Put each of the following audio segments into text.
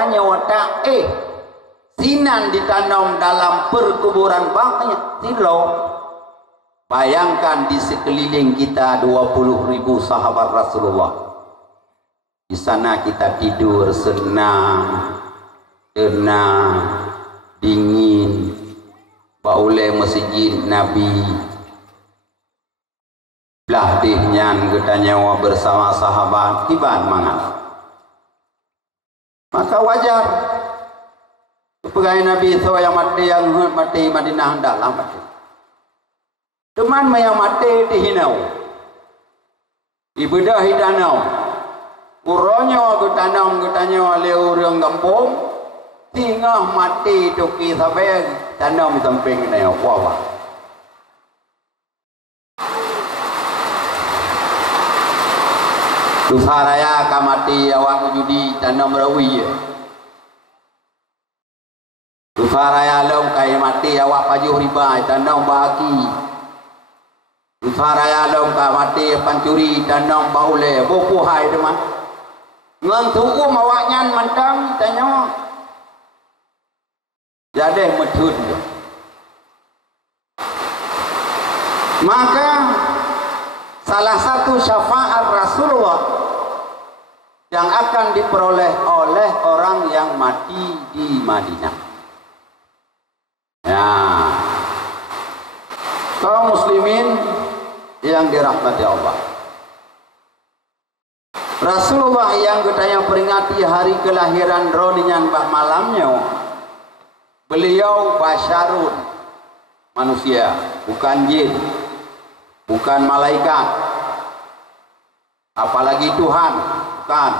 tanya watak sinan ditanam dalam perkuburan bangnya silo. Bayangkan di sekeliling kita 20.000 sahabat Rasulullah. Di sana kita tidur senang, tenang, dingin, baulai masjid Nabi. Belah dihnyan kita nyawa bersama sahabat tiban mangat. Maka wajar pegawai Nabi itu yang mati Madinah hendaklah mati. Teman yang mati di hinau, ibadah hidanau, uronyo ketanam oleh orang kampung, tinggal mati toki sampai tanam di samping ni apa? Dosa raya kamati awak judi tanam rawi. Dosa raya long kai mati awak pajuh riba tanam baki. Dosa raya long kai mati pancuri tanam baule boku hai demah. Ngantuku mawaknyan mentang tanya. Jadi medhun. Maka salah satu syafaat Rasulullah yang akan diperoleh oleh orang yang mati di Madinah. Ya, kaum muslimin yang dirahmati Allah. Rasulullah yang kita peringati hari kelahiran Roninyan Pak malamnya, beliau basyarun, manusia, bukan jin, bukan malaikat, apalagi Tuhan, bukan.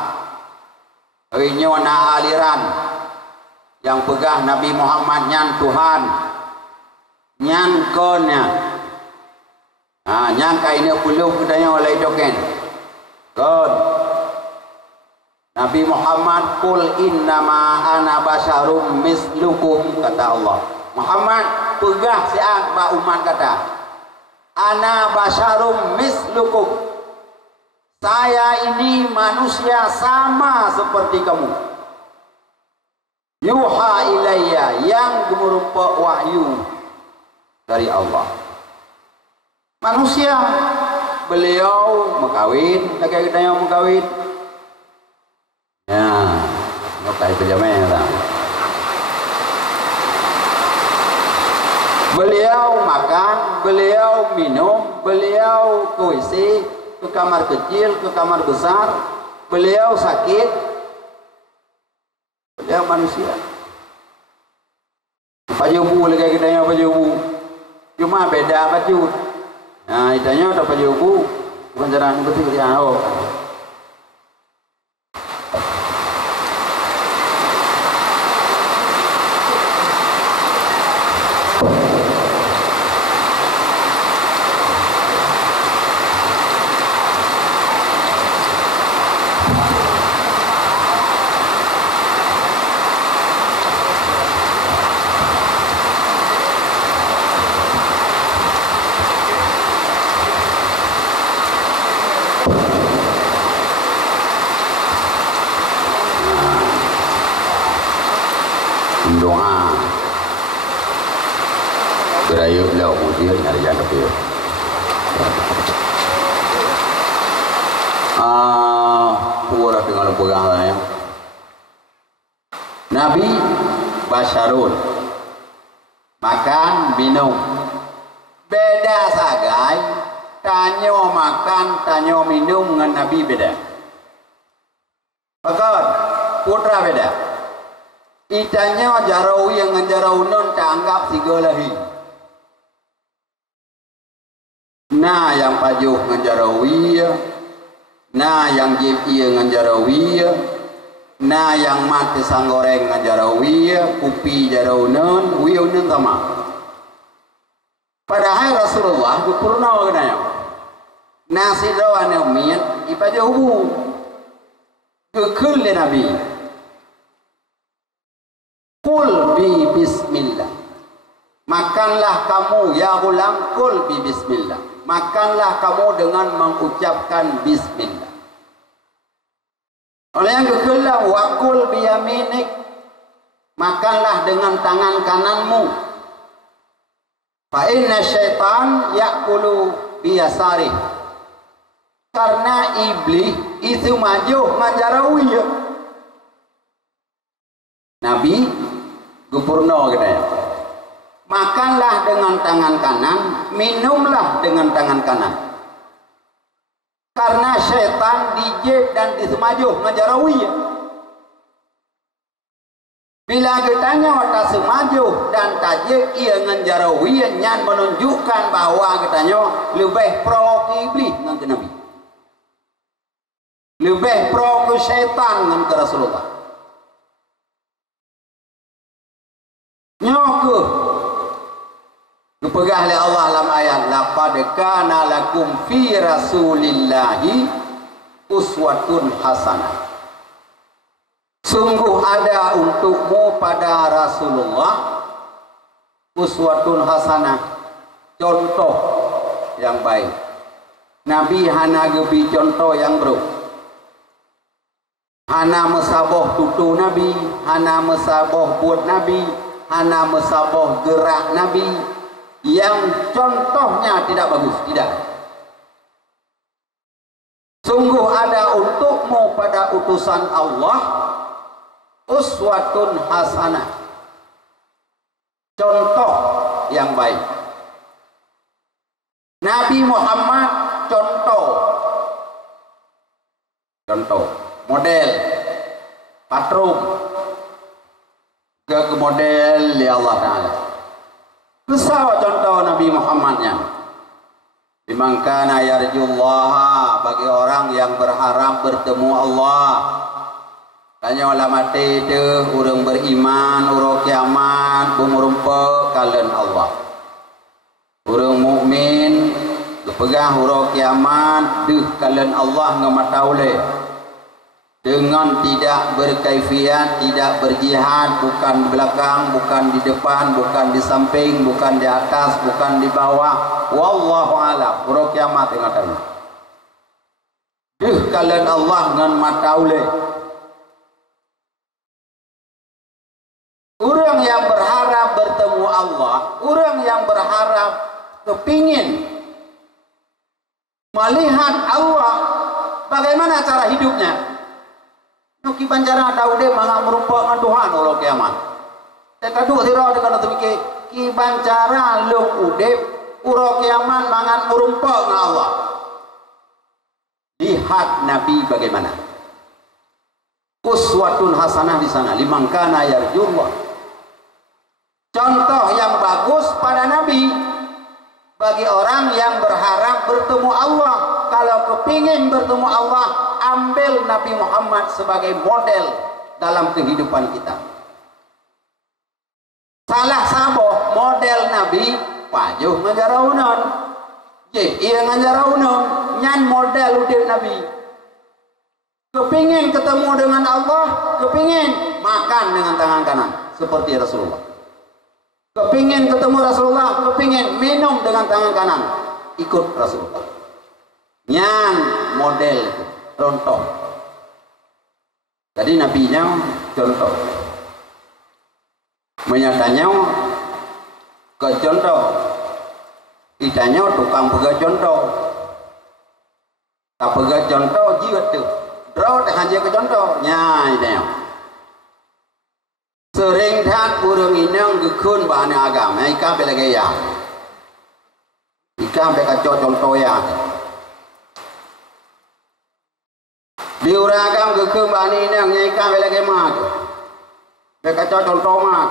Ini na aliran yang pegah Nabi Muhammad nyan Tuhan, nyan konnya. Nah, nyangka ini perlu kudanya oleh doken. Kon. Nabi Muhammad kul innama ana basyarum mislukum, kata Allah. Muhammad pegah siang ba umat kata. Ana basyarum mislukum. Saya ini manusia sama seperti kamu. Yuha ilayya, yang berupa wahyu dari Allah. Manusia, beliau mengkawin, lagi kita yang mengkawin. Ya, ngapain pejamnya tak? Beliau makan, beliau minum, beliau ke WC, ke kamar kecil, ke kamar besar, beliau sakit, beliau manusia. Pajubu lagi kita yang pajubu, cuma beda baju. Nah, itanya ada pajubu, bukan jalan betul ya. Oh. Doa berayuh lau kemudian ada yang kepil. Pura dengan pegang ya. Nabi basyarun, makan minum beda sagai, tanya makan tanya minum dengan Nabi beda. Pakar putra beda. Itanya jarawi yang jarau non tanggap sigalahi. Nah yang pajuh ngajarawi, nah yang jepi ngajarawi, nah yang mati sanggoreng ngajarawi, kupi jarau non, wiu non sama. Padahal Rasulullah gupurna kenanya. Nasi rawan yang mian, ipajuh kekul le Nabi. Kul bi bismillah. Makanlah kamu ya gulam, kul bi bismillah. Makanlah kamu dengan mengucapkan bismillah. Oleh yang kedua, wakul biyaminik, makanlah dengan tangan kananmu. Fa inna syaitan yakulu biyasari, karena iblis itu maju ngajarawi. Nabi gubernur katanya, makanlah dengan tangan kanan, minumlah dengan tangan kanan. Karena syaitan dijeb dan disemajuh ngajarawi. Bila katanya wata semajuh dan tajib ia ngajarawi, nyan menunjukkan bahwa katanya lebih pro ke iblis dengan ke Nabi, lebih pro ke syaitan dengan ke Rasulullah. Nyoke dipegah oleh Allah dalam ayat, laqad kana lakum fi rasulillahi uswatun hasanah. Sungguh ada untukmu pada Rasulullah uswatun hasanah, contoh yang baik. Nabi hana gebi contoh yang buruk. Hana mesaboh tutu Nabi, hana mesaboh buat Nabi, hana mesaboh gerak Nabi yang contohnya tidak bagus, tidak. Sungguh ada untukmu pada utusan Allah uswatun hasanah, contoh yang baik. Nabi Muhammad contoh, model, patron ke model ya Allah Ta'ala. Kesal contoh Nabi Muhammadnya. Dimangkana yarjullaha, bagi orang yang berharap bertemu Allah. Tanya ulama itu urang beriman, urang kiamat, bumurumpa kalian Allah. Urang mukmin pegang urang kiamat, deh kalian Allah ngamataule. Dengan tidak berkaifiat, tidak berjihad, bukan di belakang, bukan di depan, bukan di samping, bukan di atas, bukan di bawah. Wallahu a'lam. Urang kiamat ingatan. Deh kalian Allah ngan mataule. Orang yang berharap bertemu Allah, orang yang berharap kepingin melihat Allah, bagaimana cara hidupnya? Nuki pancara tahu dia mana merupakan Tuhan Allah kiamat. Teka dua sirah dengan terpikir ki pancara lung udep uro kiamat mangan merupakan Allah. Lihat Nabi bagaimana. Uswatun hasanah di sana, limangkana yarjullah. Contoh yang bagus pada Nabi bagi orang yang berharap bertemu Allah. Kalau kepingin bertemu Allah, ambil Nabi Muhammad sebagai model dalam kehidupan kita. Salah saboh model Nabi pajuh ngajaraunan, ia ngajaraunan nyan model udip Nabi. Kepingin ketemu dengan Allah, kepingin makan dengan tangan kanan seperti Rasulullah. Kepingin ketemu Rasulullah, kepingin minum dengan tangan kanan, ikut Rasulullah. Nyan model itu, contoh. Jadi nabinya contoh. Menyatanya ke contoh. Itanya tukang pegang contoh. Tak pegang contoh jiwat tu. Draw hanya ke contoh. Nya itanya. Sering tak burung inang gekun bahana agama. Ika belagi ya. Ika bekaco contoh ya. Diuragam gekun bahana inang ika belagi mah. Bekaco contoh mah.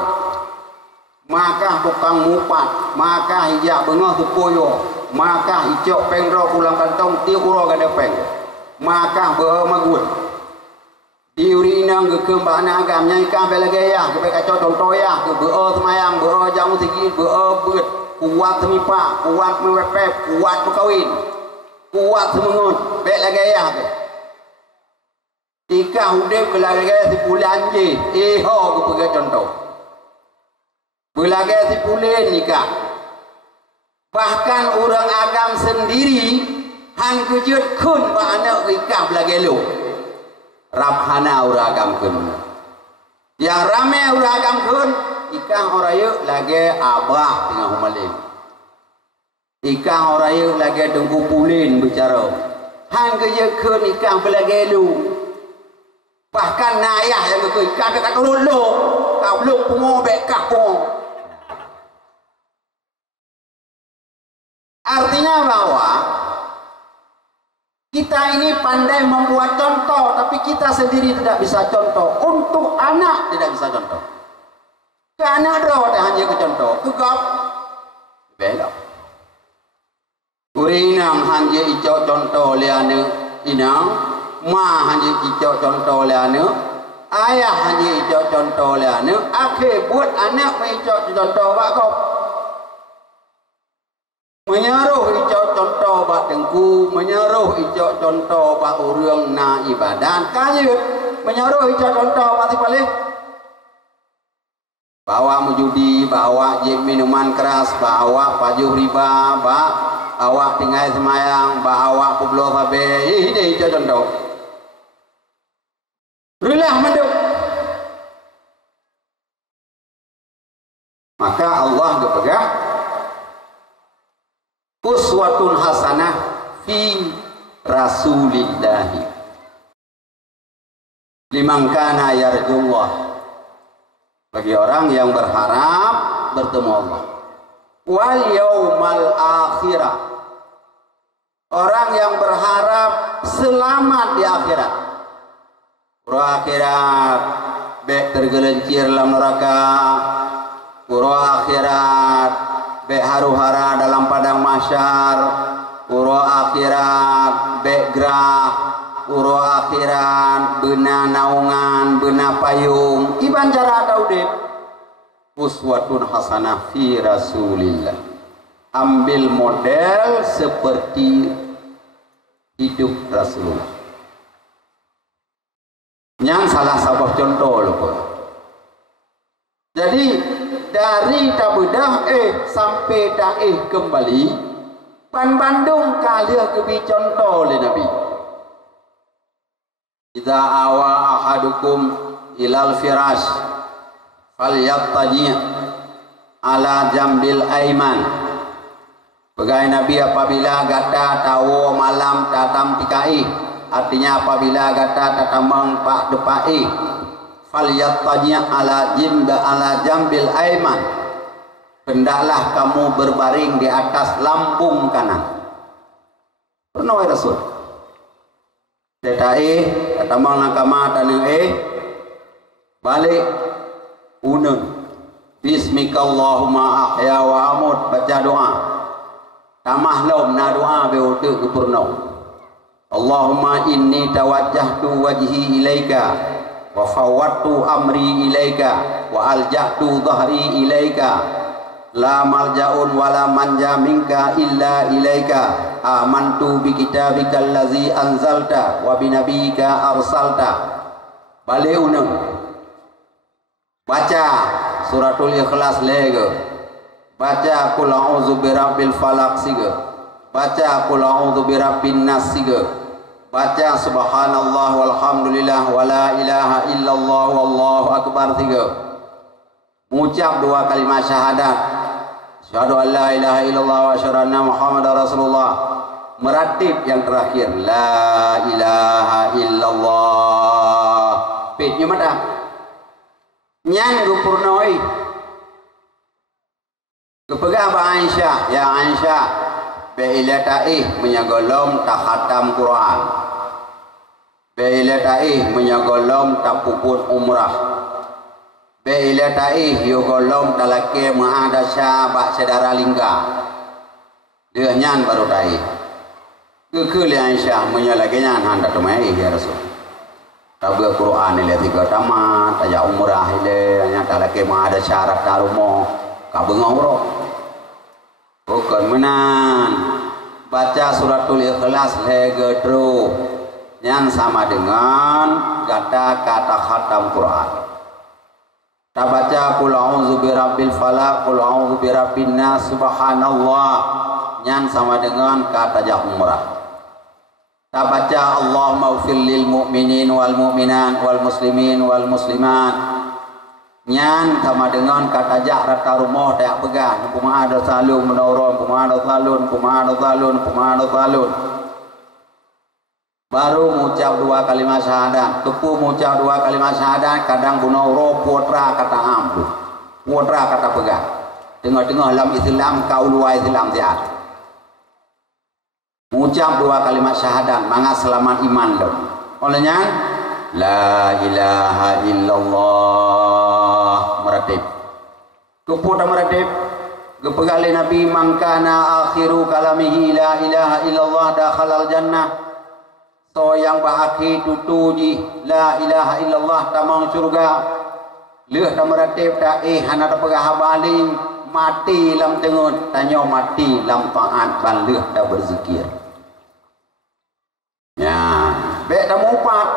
Maka tukang mupat, maka hijak bengah tupoyo, maka hijau pengro pulang kantong tiuk uro gada peng, maka bermagut. Diurinang gekembana agamnya ikan belagaya, kebekaco contoh ya, kebeo semayang, beo jamu segi, beo bet, kuat semipa, kuat mewepep, kuat berkawin, kuat semengun, belagaya. Ika hudep belagaya sebulan je, ho kebega contoh. Belaga si pulen nikah. Bahkan orang agam sendiri han kejut kun ba anak nikah belaga lu. Rabhana uragamkeun. Yang rame uragamkeun ikang orayu lagi abah tinggal humalin. Ikang orayu lagi dengku pulin bicara. Hang kejekeun ikang belagelu. Bahkan nayah yang ke ikang dekat dulu. Kau belum pengobek kapong. Artinya bahwa kita ini pandai membuat contoh, tapi kita sendiri tidak bisa contoh. Untuk anak tidak bisa contoh. Ke anak doa hanya ke contoh. Ke gap belok. Urinang hanya icok contoh liane inang, ma hanya icok contoh liane, ayah hanya icok contoh liane. Akhir buat anak mengicok contoh bakop. Menyaruh icok contoh bak dengku, menyaruh icok contoh bak urang na ibadah, kayut menyaruh icok contoh bak tipalih. Bawa mujudi, bawa jeb minuman keras, bawa pajuh riba, bawa tinggal semayang, bawa kublo sabe, ini icok contoh. Rilah menduk. Maka Allah gepegah uswatun hasanah fi rasulillahi liman kana yarjullah, bagi orang yang berharap bertemu Allah, wal yaumal akhirah, orang yang berharap selamat di akhirat. Pura akhirat bek tergelincir dalam neraka, pura akhirat bek haru-hara dalam padang mahsyar, uro akhirat bek gerah, uro akhirat beuna naungan, beuna payung. Iban cara daudep uswatun hasanah fi rasulillah. Ambil model seperti hidup Rasulullah. Yang salah sabah contoh loh. Jadi dari tabedah sampai daih kembali pan Bandung kalia kebi contoh oleh Nabi. Idza awa ahadukum ilal firash falyattaji' ala jambil aiman. Bagai Nabi apabila gata tawo malam tatam tikai, artinya apabila gata tatamang pak depai, falyattaji' ala jambil aiman, hendaklah kamu berbaring di atas lambung kanan. Pernah Rasul tetai tatamang nakama taneng balik unun bismikallahumma ahya wa amut, baca doa tamah lom na doa beute kepurno. Allahumma inni tawajjahtu wajhi ilaika wa fawwadtu amri ilaika wa alja'tu dhahri ilaika la malja'un wa la manja minka illa ilaika amantu bi kitabika allazi anzalta wa bi nabiyyika arsalta. Baleunang baca suratul ikhlas lege, baca qul a'udzu birabbil falaq sige, baca qul a'udzu birabbin nas sige, baca subhanallah walhamdulillah wala ilaha illallah wallahu akbar sige, mengucap dua kalimat syahadat asyhadu an la ilaha illallah wa asyhadu anna muhammadar rasulullah, meratib yang terakhir la ilaha illallah. Pitnya mata nyang gupurnoi kepegah ba Aisyah, ya Aisyah beilataih menyagolom tak khatam Quran, beilataih menyagolom tak puput umrah, beilataih yogolom talake mahadasya bak sedara lingga dia nyan baru taih kekeli Aisyah menyalake nyan handa tumai ya Rasul tabga Quran ile tiga tamat aya umrah ile nya talake mahadasya syarat tarumo kabeng umroh bukan menan baca suratul ikhlas legedro yang sama dengan kata khatam Quran. Tak baca qul a'udzu birabbil falaq, qul a'udzu birabbin nas, subhanallah yang sama dengan kata umrah. Tak baca Allahumma ufir lil mu'minin wal mu'minat wal muslimin wal muslimat. Nyan sama dengan kata jak rata rumah tak pegang. Kumaha do salun menurun, kumaha do salun, kumaha do salun, kumaha do salun. Baru mengucap 2 kalimat syahadat. Kepu mengucap 2 kalimat syahadat, kadang bunauro putra kata ambu. Putra kata pegang. Tengah-tengah dalam Islam kau luar Islam sihat. Mengucap 2 kalimat syahadat, maka selamat iman lo. Olehnya la ilaha illallah meratib. Kepu dah meratib. Kepegali Nabi mangkana akhiru kalamihi la ilaha illallah dakhalal jannah. So yang berakhir tutuji la ilaha illallah tamang surga. Leh dah meratib dah hana dah pegah balik mati lam tengut tanya mati lam taat ban leh dah berzikir. Ya, baik dah mupat.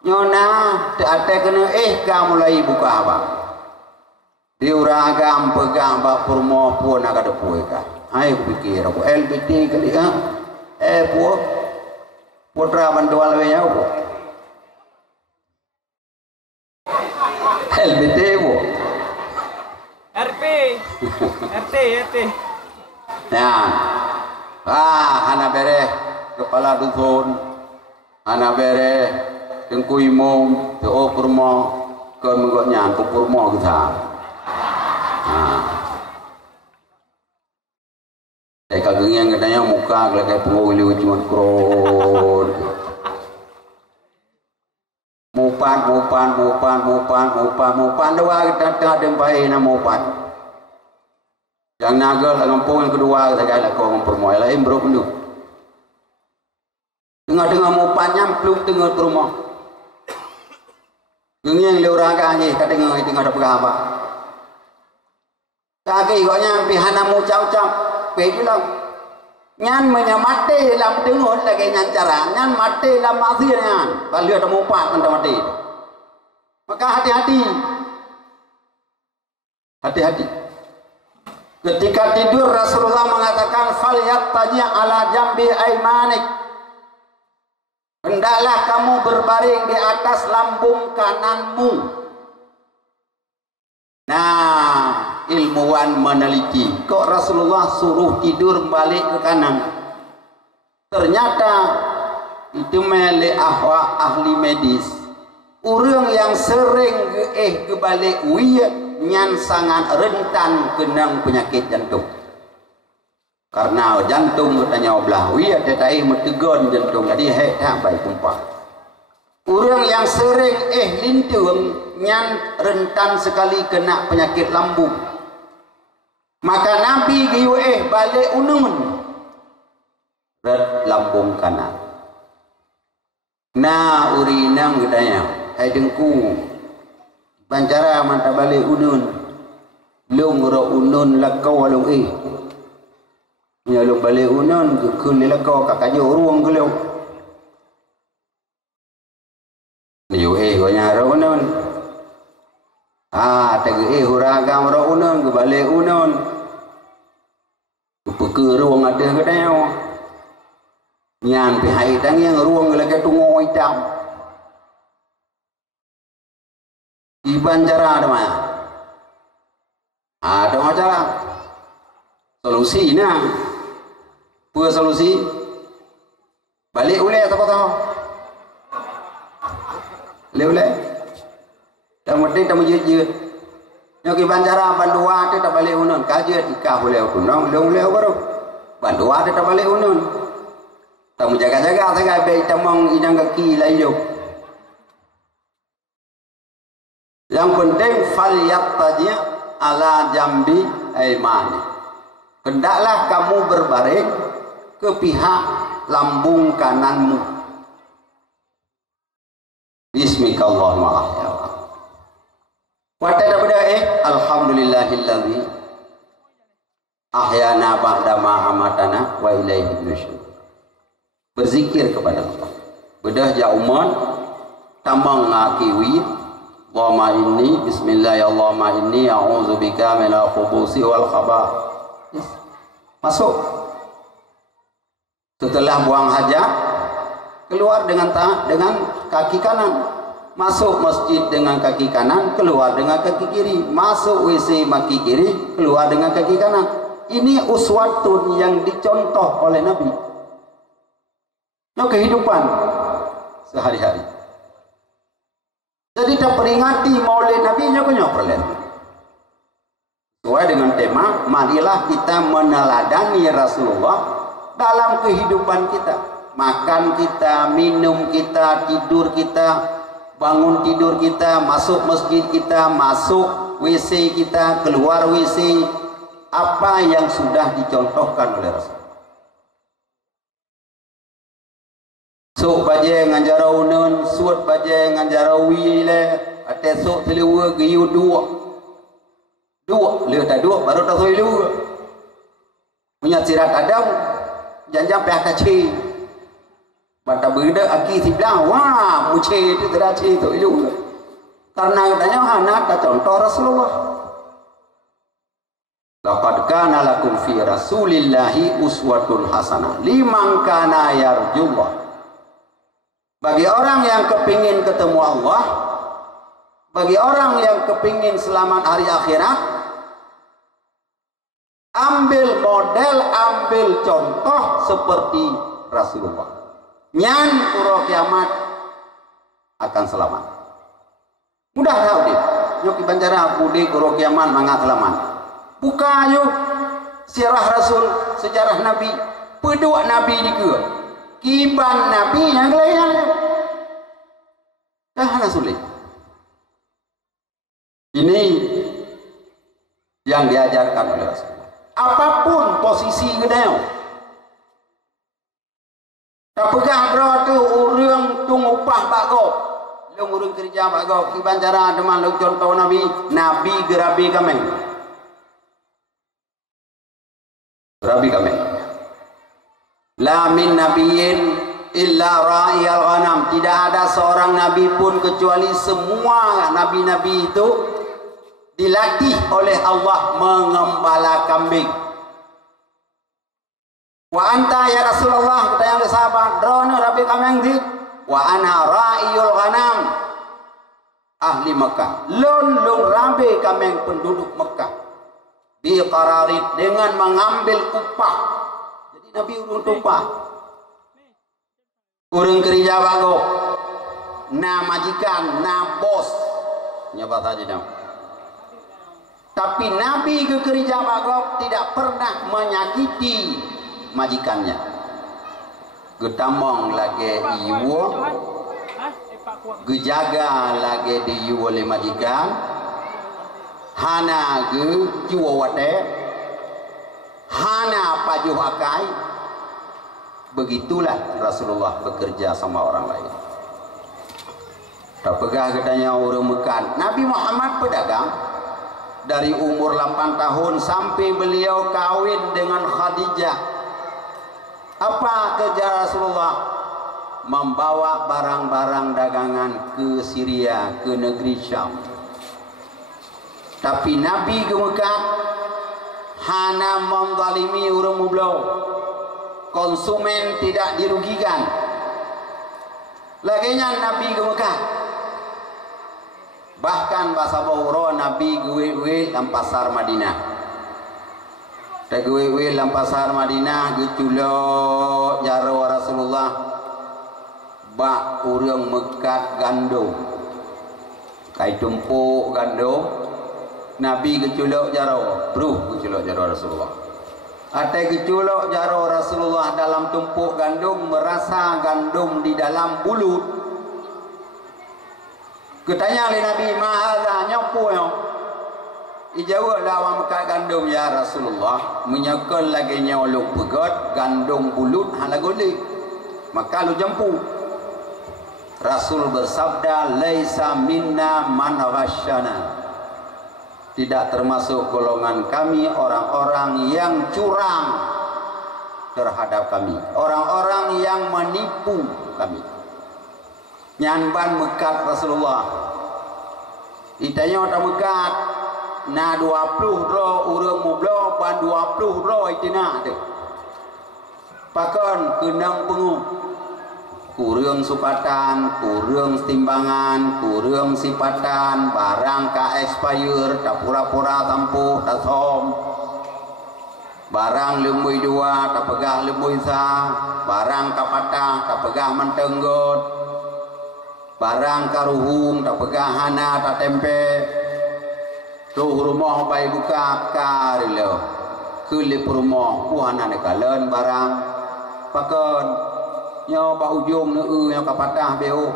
Nyona tak ada kena kau mulai buka abang. Diuragam pegang bak purmo pun agak ada puika. Hai aku fikir aku LBT kali puak. Putra bantuan lebih apa? LBT bu. RP. RT. Nah, hana bere kepala dusun, hana bere tengku imam, teo kurma, ke menggotnya ke kurma kita. Saya kageng yang katanya muka kayak pengguli cuma kron. Mupan doa kita dempai nama mupan. Yang naga lampung yang kedua saya kata kau mempermoy lain bro pendu. Tengah mupan nyamplung tengah rumah. Gengeng leuraganya katanya tengah ada pegawai. Kaki koknya pihana mu cau-cau. Pejulang nyan menyamate lam dengon lagi nyan cara nyan mate lam masir nyan kalau ada mupat mentah mati. Maka hati-hati ketika tidur Rasulullah mengatakan falyattaji ala jambi aymanik, hendaklah kamu berbaring di atas lambung kananmu. Nah, ilmuwan meneliti kok Rasulullah suruh tidur balik ke kanan. Ternyata itu mele ahli medis. Orang yang sering kebalik wiyat nyan sangat rentan kenang penyakit jantung. Karena jantung bertanya belah wiyat tetai metegon jantung jadi tak baik kumpak. Orang yang sering lintung nyan rentan sekali kena penyakit lambung. Maka Nabi giyu balik unun red lambung kanan. Nah urinang katanya hai dengku bancara manta balik unun lung ro unun lakau alung nya lung balik unun ke lakau kakajo ruang geleu niu gonya ro unun tege huragam ro unun ke balik unun ke ruang ada katanya nyan pihai tang yang ruang lagi tunggu hitam iban cara ada mana ada cara solusi nah apa solusi balik uleh atau tahu leh dah mesti tamu jejut nyoki bancara bandua kita balik unun kajet ikah uleh kunong uleh baru bandua kita balik unun tamu jaga-jaga saya baik tamang inang kaki layu. Yang penting falyattaji ala jambi aimani. Hendaklah kamu berbaring ke pihak lambung kananmu. Bismillahirrahmanirrahim. Wa ta'ala alhamdulillahilladzi ahyana ba'da ma amatana wa ilaihi nusyur. Berzikir kepada Allah. Bedah jauman tamang ngakiwi Allahumma inni bismillahirrahmanirrahim a'udzubika minal khubuthi wal khaba'ith. Masuk. Setelah buang hajat keluar dengan kaki kanan. Masuk masjid dengan kaki kanan, keluar dengan kaki kiri. Masuk WC kaki kiri, keluar dengan kaki kanan. Ini uswatun yang dicontoh oleh Nabi. Itu kehidupan sehari-hari. Jadi kita peringati maulid Nabi nya perlen. Sesuai dengan tema, marilah kita meneladani Rasulullah dalam kehidupan kita. Makan kita, minum kita, tidur kita, bangun tidur kita, masuk masjid kita, masuk WC kita, keluar WC, apa yang sudah dicontohkan oleh Rasul. Sok baje ngan jarau nun, suat baje ngan jarau wi le, ate sok telewa giu dua le ta dua baru ta soi lu. Punya sirat Adam, janjang pe akaci. Bata beda aki siblang, wah muce itu teraci itu ilu. Karena katanya anak tak contoh Rasulullah. Laqad kana lakum fi Rasulillahi uswatun hasanah liman kana yarjullah. Bagi orang yang kepingin ketemu Allah, bagi orang yang kepingin selamat hari akhirat, ambil model, ambil contoh seperti Rasulullah. Nyan pura kiamat akan selamat. Mudah tahu dia. Yuk Banjara budi pura kiamat mangat selamat. Buka yuk sirah Rasul, sejarah Nabi, pedua Nabi di ke. Kiban Nabi yang lain. Dah sulit. Ini yang diajarkan oleh Rasulullah. Apapun posisi gedeo. Tak pegah bro tu urang tung upah bago. Long urang kerja bago. Kiban cara deman lu contoh Nabi gerabi kami. Gerabi kami. La min nabiyyin illa ra'iyal ghanam. Tidak ada seorang nabi pun kecuali semua nabi-nabi itu dilatih oleh Allah mengembala kambing. Wa anta ya Rasulullah, kata yang sahabat, drone rabi kambing di. Wa ana ra'iyul ghanam. Ahli Mekah. Lun rabi kambing penduduk Mekah. Biqararid, dengan mengambil upah. Jadi Nabi urung upah. Urung kerja bago. Na majikan, na bos. Nyabat aja dong. Tapi Nabi ke kerja bago tidak pernah menyakiti majikannya. Getamong lagi iwo, gejaga lagi diiwo oleh majikan, hana ge juwa wate, hana pajuh akai. Begitulah Rasulullah bekerja sama orang lain. Tak pegah katanya orang Mekah. Nabi Muhammad pedagang dari umur 8 tahun sampai beliau kawin dengan Khadijah. Apa kerja Rasulullah? Membawa barang-barang dagangan ke Syria, ke negeri Syam. Tapi Nabi ke Mekah hana menzalimi orang mublau. Konsumen tidak dirugikan. Laginya Nabi ke Mekah. Bahkan bahasa Bawro Nabi gue dalam pasar Madinah. Gue dalam pasar Madinah geculo jaro Rasulullah. Bak urang mekat gandum. Kai tumpuk gandum. Nabi geculo jaro, bruh geculo jaro Rasulullah. Ada geculok jaro Rasulullah dalam tumpuk gandum, merasa gandum di dalam bulut. Ketanya oleh Nabi, mahal nyapu ya. Ijawab lawan mekat gandum ya Rasulullah, menyekal lagi nyolok pegot gandum bulut halagoli. Maka lu jempu. Rasul bersabda, laisa minna man ghasyana. Tidak termasuk golongan kami orang-orang yang curang terhadap kami, orang-orang yang menipu kami. Nyanban mekat Rasulullah. Itanya orang mekat na 20 ro urang mublo ban 20 ro itina de. Pakon kenang pengu. kurang supatan, kurang timbangan, kurang sipatan, barang ka expired, tak pura-pura tampuh, tak som, barang lemui dua, tak pegah lemui sa, barang ka patah, tak pegah mentenggot, barang ka ruhung, tak pegah hana, tak tempe, tuh rumah bayi buka karilo, kelip rumah, puhana nekalen barang, pakon. Nyo ba ujung ne nyo kapatah beo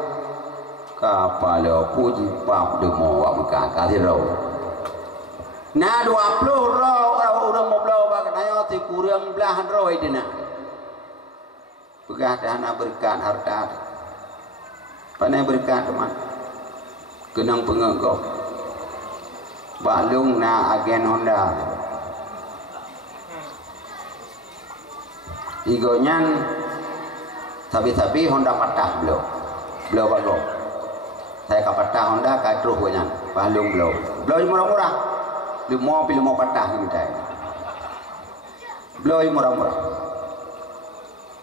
kapalo puji pap de mo wa maka kaliro na 20 ro urang mo blo ba kanayo ti kurang belahan ro idina pegah dana berkat harta panai berkat teman kenang pengegok balung na agen Honda igonyan tapi Honda patah beliau bago saya kapatah Honda kadruh banyak balung beliau murah-murah mau patah gitu beliau murah-murah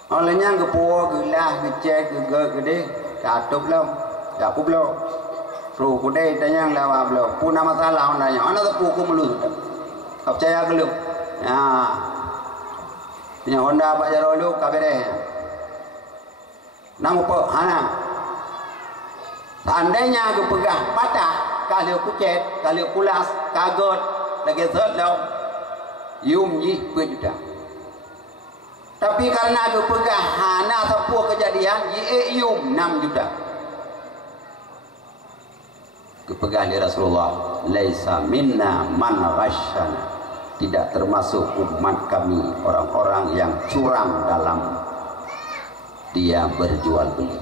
olehnya gepo gelah ngecek gede katup beliau ruh kude tanya lawa beliau pun nama masalah Honda nya ana tepu ku melu percaya geluk ya punya Honda Pak Jarolu kabere namu po hana seandainya aku pegah patah kalau kucet kalau kulas kagot lagi sedau yumji juta tapi karena aku pegah hana sepuh kejadian yum 6 juta kepegah di Rasulullah laisa minna man ghasyana tidak termasuk umat kami orang-orang yang curang dalam dia berjual beli.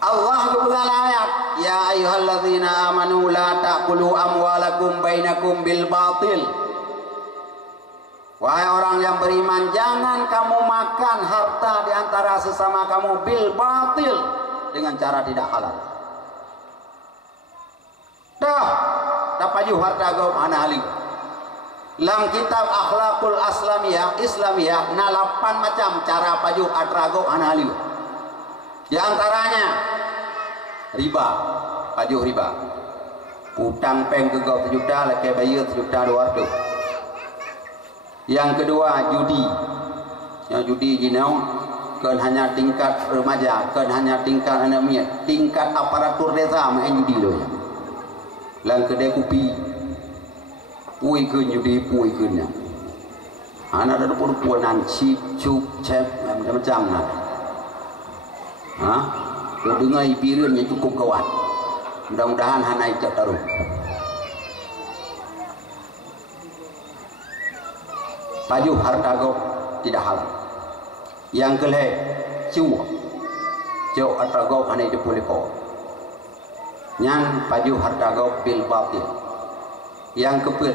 Allah berfirman ayat, ya ayyuhalladzina amanu la ta'kulu amwalakum bainakum bil batil. Wahai orang yang beriman, jangan kamu makan harta di antara sesama kamu bil batil dengan cara tidak halal. Dah, dapat harta kaum anahli. Dalam kitab akhlakul islamiyah na 8 macam cara paju atrago analiu. Di antaranya riba, paju riba. Utang peng ke kau 1 juta, laki bayar 1 juta 200. Yang kedua judi. Yang judi jinau kan hanya tingkat remaja, kan hanya tingkat anak miat, tingkat aparatur desa main judi loh. Yang kedua kopi. Pui kun judi pui kunnya. Anak ada perempuan cip cup cep macam-macam lah. Kau dengar ipirin yang cukup kawan. Mudah-mudahan hana ijat taruh. Paju harta kau tidak halal. Yang kelih ciwa. Ciwa harta kau hana itu boleh kau. Nyan paju harta kau bil batil. Yang kepet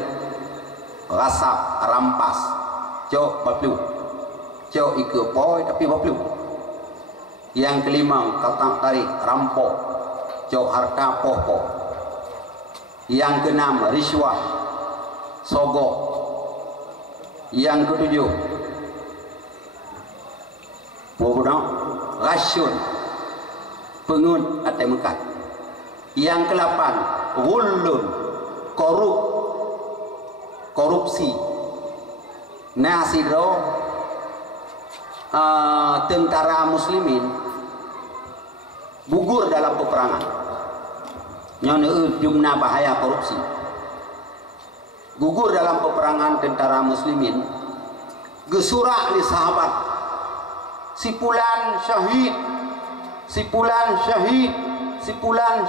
rasap rampas cok baplu cok ikut boy tapi baplu. Yang kelima katang tarik rampok cok harta poho. Yang keenam riswah sogok. Yang ketujuh bodoh rasyun pengun atau mekat. Yang ke-8 ghullun korupsi nasidro tentara muslimin gugur dalam peperangan nyono jumna bahaya korupsi gugur dalam peperangan tentara muslimin gesurak di sahabat sipulan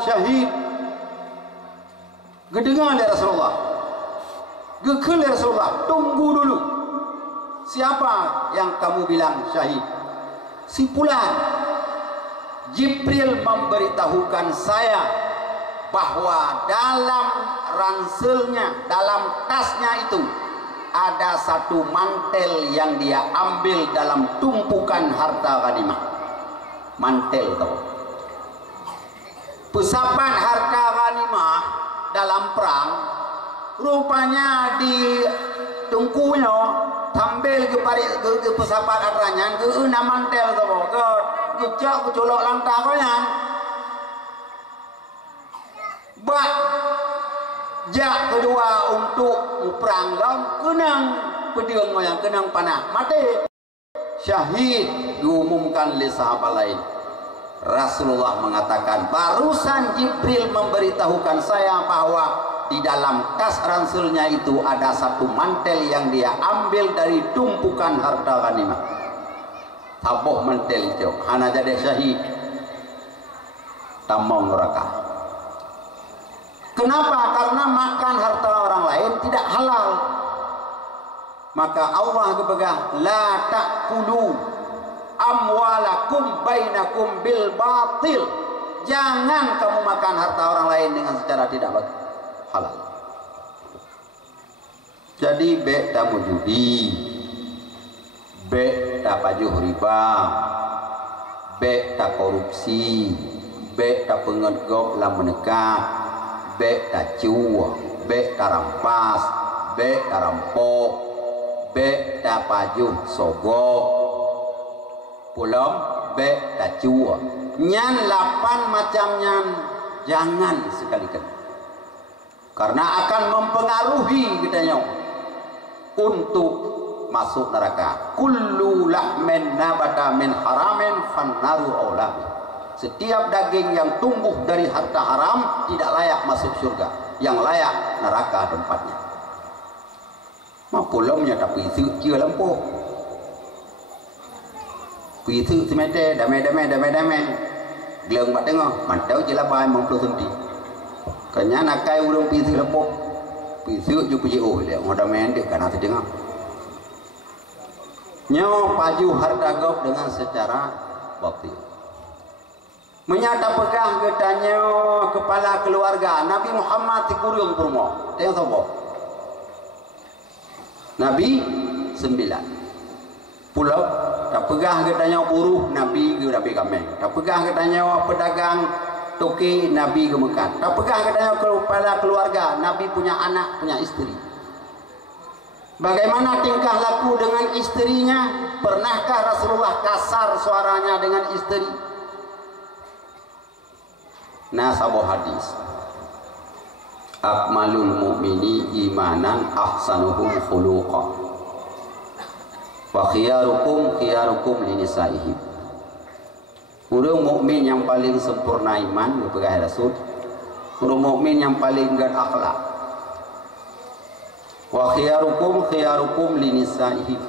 syahid gedengan dari Rasulullah gekil dari Rasulullah tunggu dulu siapa yang kamu bilang syahid sipulan Jibril memberitahukan saya bahwa dalam ranselnya dalam tasnya itu ada satu mantel yang dia ambil dalam tumpukan harta ghanimah mantel tahu pesapan harta ghanimah dalam perang rupanya di tungkunya tampil ke parik ke pesapat atranyan ke namantel tu bo ke cak ke colok lantang ko yan bak jak kedua untuk perang lawan kenang pedang yang kenang panah mati syahid diumumkan oleh sahabat lain. Rasulullah mengatakan barusan Jibril memberitahukan saya bahwa di dalam tas ransulnya itu ada satu mantel yang dia ambil dari tumpukan harta ghanimah. Taboh mantel itu hana jadi syahid tamong neraka. Kenapa? Karena makan harta orang lain tidak halal. Maka Allah berpegang la ta'kulu amwalakum bainakum bil batil. Jangan kamu makan harta orang lain dengan secara tidak halal. Jadi be tak judi, be tak pajuh riba, be tak korupsi, be tak pengedgop lah menekat, be tak cuah, be tak rampas, be tak rampok, be tak pajuh sogok, pulau be tak cuah. Nyan 8 macamnya jangan sekali-kali. Karena akan mempengaruhi kitanya untuk masuk neraka. Kullu lahmin nabata min haramin fannaru aula. Setiap daging yang tumbuh dari harta haram tidak layak masuk surga, yang layak neraka tempatnya. Mapulomnya tapi itu kira lempuh. Itu semete damai. Geleng bat tengok, mantau je lah bahan mampu senti. Kanya nakai urung pisu lepok, pisu juga puji dia ngoda main dek karena terdengar. Nyawa paju harta gop dengan secara bakti. Menyata pegah ketanya kepala keluarga Nabi Muhammad dikurung permo. Tengok sopo. Nabi 9. Pulau tak pegah katanya buruh Nabi ke Nabi kami, tak pegah katanya pedagang toki Nabi ke Mekah, tak pegah katanya kepala keluarga Nabi punya anak punya istri. Bagaimana tingkah laku dengan istrinya? Pernahkah Rasulullah kasar suaranya dengan istri? Nah, sahabat hadis akmalul mu'mini imanan ahsanuhum khuluqa wa khiyarukum linisaihim. Urang mukmin yang paling sempurna iman kepada Rasul, urang mukmin yang paling gad akhlak. Wa khiyarukum linisaihim.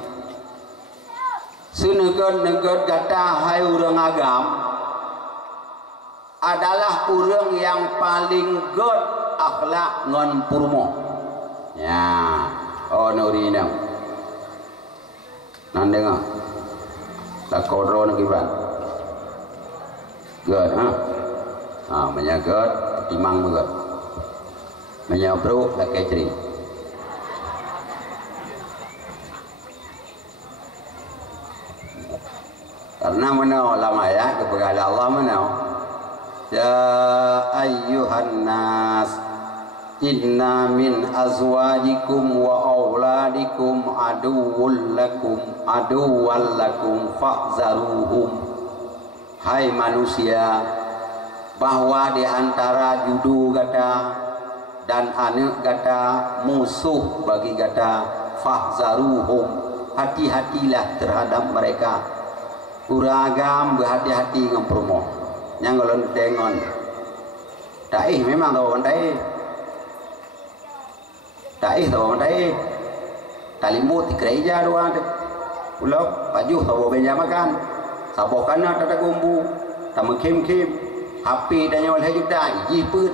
Senegat kata hai urang agam adalah urang yang paling gad akhlak ngon purmo. Ya, oh nurina. Nandeng tak kodro nak kiban good menyagot timang juga menyabru tak keceri karena mana lama ya kepada Allah mana ya ayyuhan nas inna min azwajikum wa auladikum aduwwal lakum fahzaruhum. Hai manusia, bahwa di antara judu kata dan anak kata musuh bagi kata fahzaruhum. Hati-hatilah terhadap mereka. Uragam berhati-hati dengan promo. Yang kalau dengon taih memang tahu taih tahu talimut di gereja doang pulau baju tahu beja makan sabok kanan ada gumbu tamu kim HP dan nyawa lagi dah iji put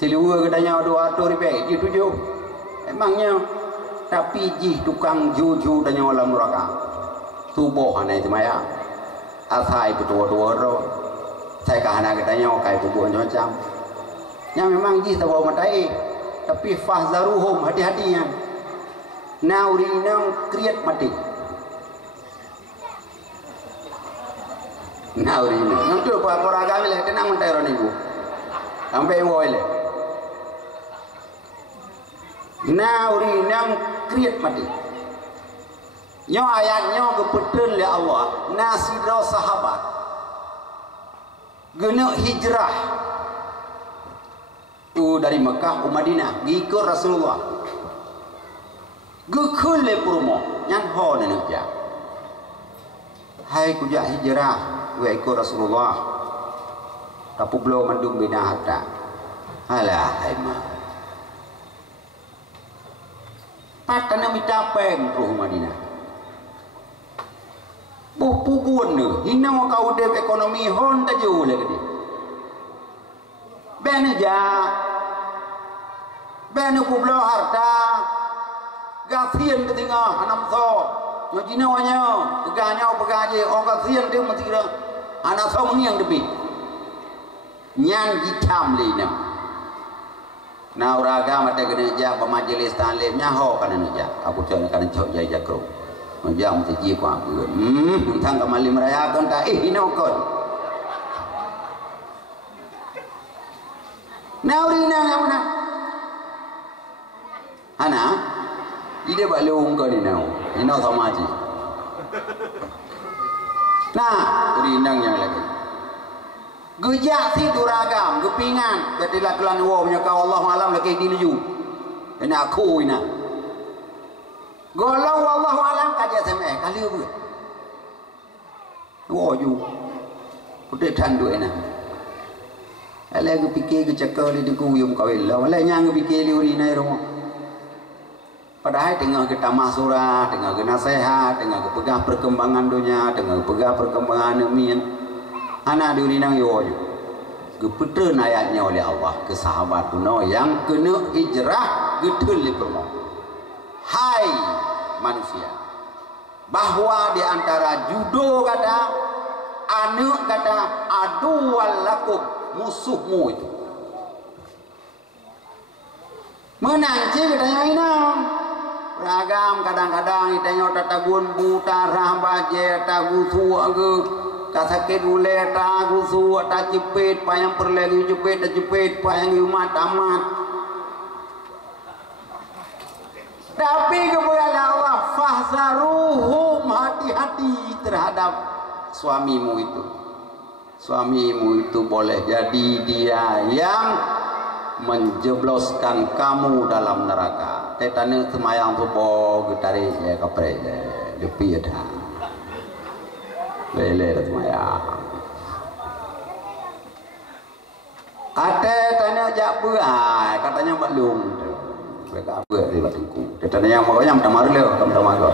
silua katanya 200 ribu iji 7 emangnya tapi iji tukang juju dan nyawa lam neraka tubuh anai semaya asai betul-betul ro saya kahana katanya kayak bubuh macam yang memang iji tahu matai tapi fahzaruhum hati-hatinya naurinang kriat mati naurinang nanti apa orang kami lah tenang menteron ibu sampai woi le naurinang kriat mati Nyo ayatnya kebetulan oleh Allah nasira sahabat gena hijrah tu dari Mekah ke Madinah ngikut Rasulullah gekul le purmo nyan ho ne ja hai kuja hijrah we ikut Rasulullah tapi belum mandung bina hatta alah hai ma patana mitapeng ruh Madinah puguan ni hina kau dep ekonomi hon taju le gede ben ja ben ku blo harta gasian ketinga anam so yo jina wanya peganya pegaje o gasian dia mati kira anak so mengiang depi nyan hitam le na na uraga mate gede ja pemajelis talim nyaho kana ja aku jangan kana jauh jaya kro menjam terji kwa tang kembali merayakan tak inokon naurina ngauna ana ide balung ko ni nau ino samaji nah rinang yang lagi gejak si duragam gepingan ketika kelan wo punya kau Allah malam lagi diluju kena aku ina golong wallahu alam kaja semeh kali bu wo ju udah tandu enak ala gu pikir gu cakal di ku yum kawil la wala nyang gu pikir li urina ro padahal tengah kita masura tengah ke nasihat tengah ke pegah perkembangan dunia tengah pegah perkembangan dunia ana di urina yo ju gu putra ayatnya oleh Allah ke sahabat kuno yang kena hijrah gedul li permo hai manusia bahwa di antara judo kata anu kata aduwal lakum musuhmu itu menanci katanya ini ragam kadang-kadang itanya tatabun buta rambaje tagusu age kasake dule tagusu ta cepet payang perlegi cepet payang umat amat tapi kepada Allah fahzaruhum hati-hati terhadap suamimu itu boleh jadi dia yang menjebloskan kamu dalam neraka tetane semayang tubo getari ya kapre depi ada lele semayang kata tanya jak buai katanya belum mereka buat di batungku. Katanya yang mau yang tamar leo, kamu tamar leo,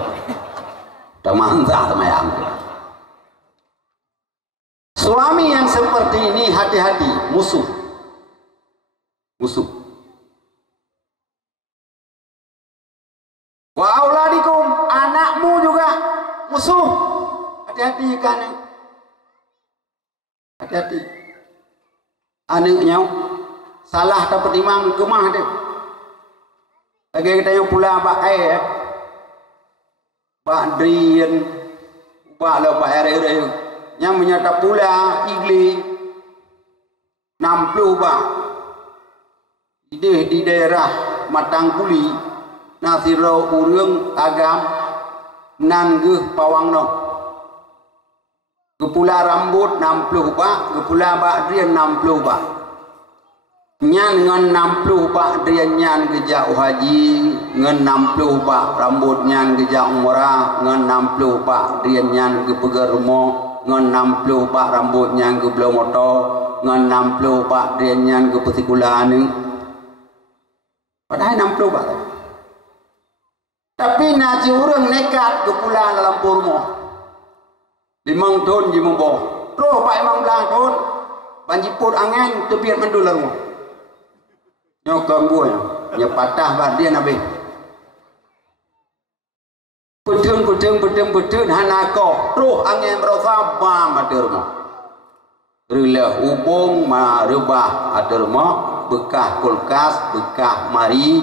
tamar entah tamayang. Suami yang seperti ini hati-hati, musuh. Wa auladikum, anakmu juga musuh. Hati-hati kan. Hati-hati. Anaknya salah dapat imam kemah dia. Lagi kita yang pula Pak Pak Drian Pak lo Pak RR yang menyata pula igli 60 Pak di daerah Matang Kuli nasiro urang agam nan geuh pawangno gepula rambut 60 Pak gepula Pak Drian 60 Pak nyan ngan 60 Pak Drian nyan gejak haji ngan 60 Pak rambut nyan gejak umrah ngan 60 Pak Drian nyan ke pegermo ngan 60 Pak rambut nyan ke belo moto ngan 60 Pak Drian nyan ke petikulane padahal 60 Pak tapi naji urang nekat ke pulang dalam purmo 5 tahun ji membo roh Pak 15 tahun banjiput angan tebiat mandul rumah nyokong gue nya patah bah dia nabi petun hanako roh angin berosa bam ada rumah rila hubung ma rebah ada rumah bekah kulkas bekah mari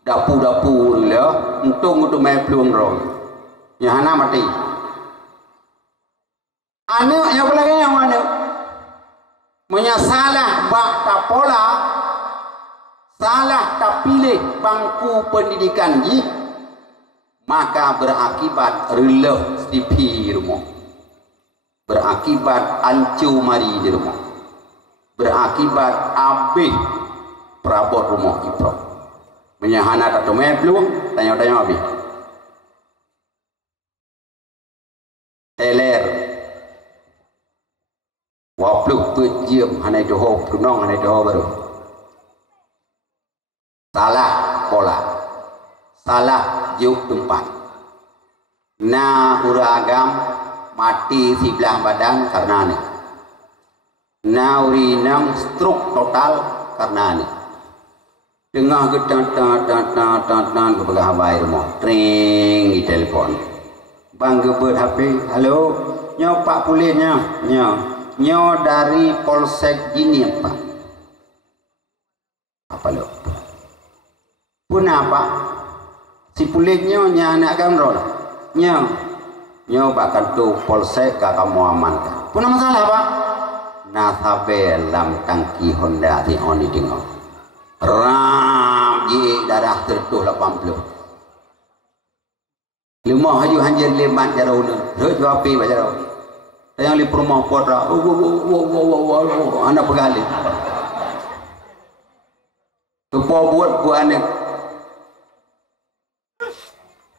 dapur rila untung mai peluang roh nya hana mati anak yang lagi yang mana menyasalah bak tapola salah tak pilih bangku pendidikan ji maka berakibat releh stipi rumah, berakibat ancu mari di rumah, berakibat habis perabot rumah Ibrah. Menyahana tak tumai belum? Tanya-tanya habis. Teler wapluh pejiam hanai doho kunong hanai doho baru salah pola salah juk tempat na uragam mati sebelah badan karena ini na urinam stroke total karena ini tengah getan kepegang bayar mau tring di telepon bang gebet HP halo nyo pak pulihnya nyo dari polsek gini apa lo pun apa si pulihnya anak gamrol nyo bakal tu polsek kakak mau amankan pun masalah pak nasabe lam tangki Honda di oni dengar ram di darah tertuh 80 lemah haju hanjir lemat jarau ni roj api ba jarau yang li rumah potra anak pegali tupo buat ku anek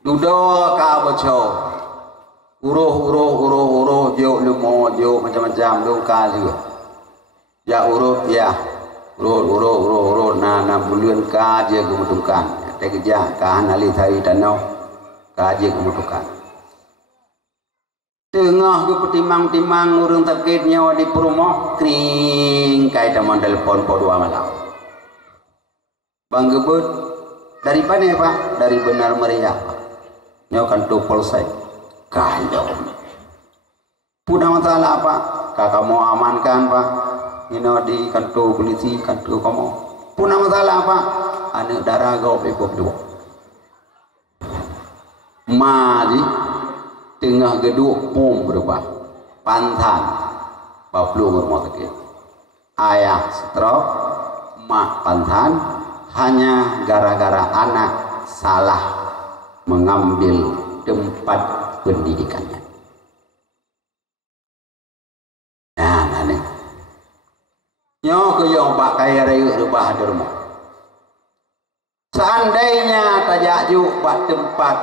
dudo ka bacho uruh jo lemo jo macam-macam do ka juga ya uruh na bulan ka je kemutukan te kerja ka hanali thari tanau kaji kemudukan tengah ke petimang-timang urung terkait nyawa di perumahan kering kait teman telepon po 2 malam bang gebut dari mana pak dari Benar Meriah nyawa kan tu polsek kalau punya masalah apa kakak mau amankan pak ini di kantor polisi kantor kamu punya masalah apa anak darah kau pekop dua mari tengah geduk pom berubah pantan bablu rumah sakit ayah stroke mak pantan hanya gara-gara anak salah mengambil tempat pendidikannya. Nah, nane nyo ke yo pak kaya rayu rubah di rumah seandainya tajajuk buat tempat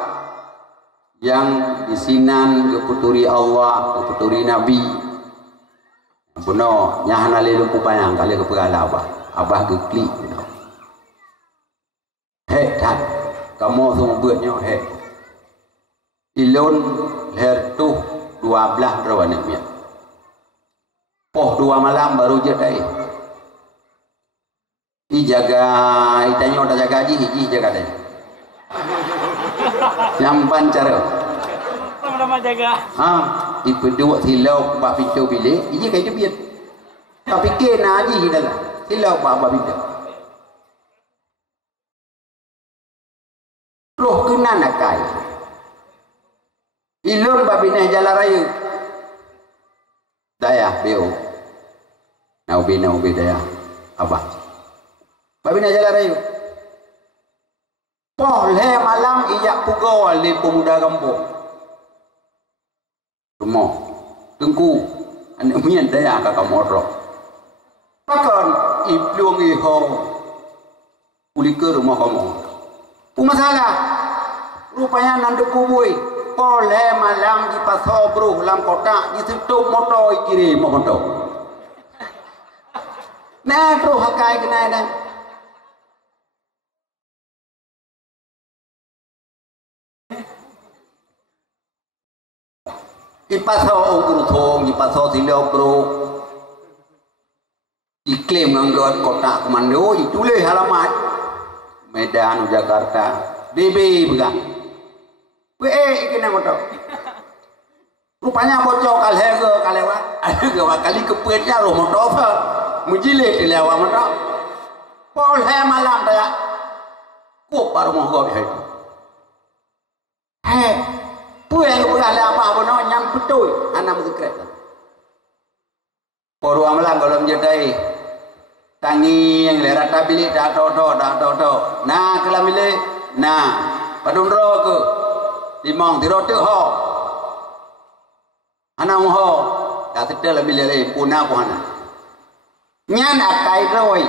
yang disinan keputuri Allah, keputuri Nabi. Puno nyahana le lumpu payang kali kepegala abah gekli puno. Hek tak kamu semua buatnya hek. Ilon leher tuh 12 rawan ni. Poh 2 malam baru jadai. Ijaga itanya udah jaga hiji jaga deh. Nyampan cara sama jaga dipeduk silau bak pintu bilik ini kayak biar tapi kena aja dalam silau bak pintu loh kena nak kai ilun bak binah jalan raya daya beo naubi daya abah bak binah jalan raya boleh malam iyak pugawal di pemuda kampung rumah tengku anak punya daya kakak modok bahkan ibluang iho uli ke rumah kamu masalah rupanya nanduk kubui boleh malam di pasar bro dalam kota di situ motor kiri motor nah tu hakai kena dah ipasau guru thong ipasau silau bro diklaim nganggot kota komando ditulis halamat Medan Jakarta DB pegang kena motor rupanya bocor kalewat kali kepetnya roh motor mujilik dilewat motor boleh malam daya kup baru mau kau itu puyang berada apa bono nyam betul anak bersekret poru amalan kalau menjadi tangi yang lera tabili dah do nah kelamile nah padun ro ke timong tirote ho ana ho ta tete la bilele puna ko hana nyan akai roi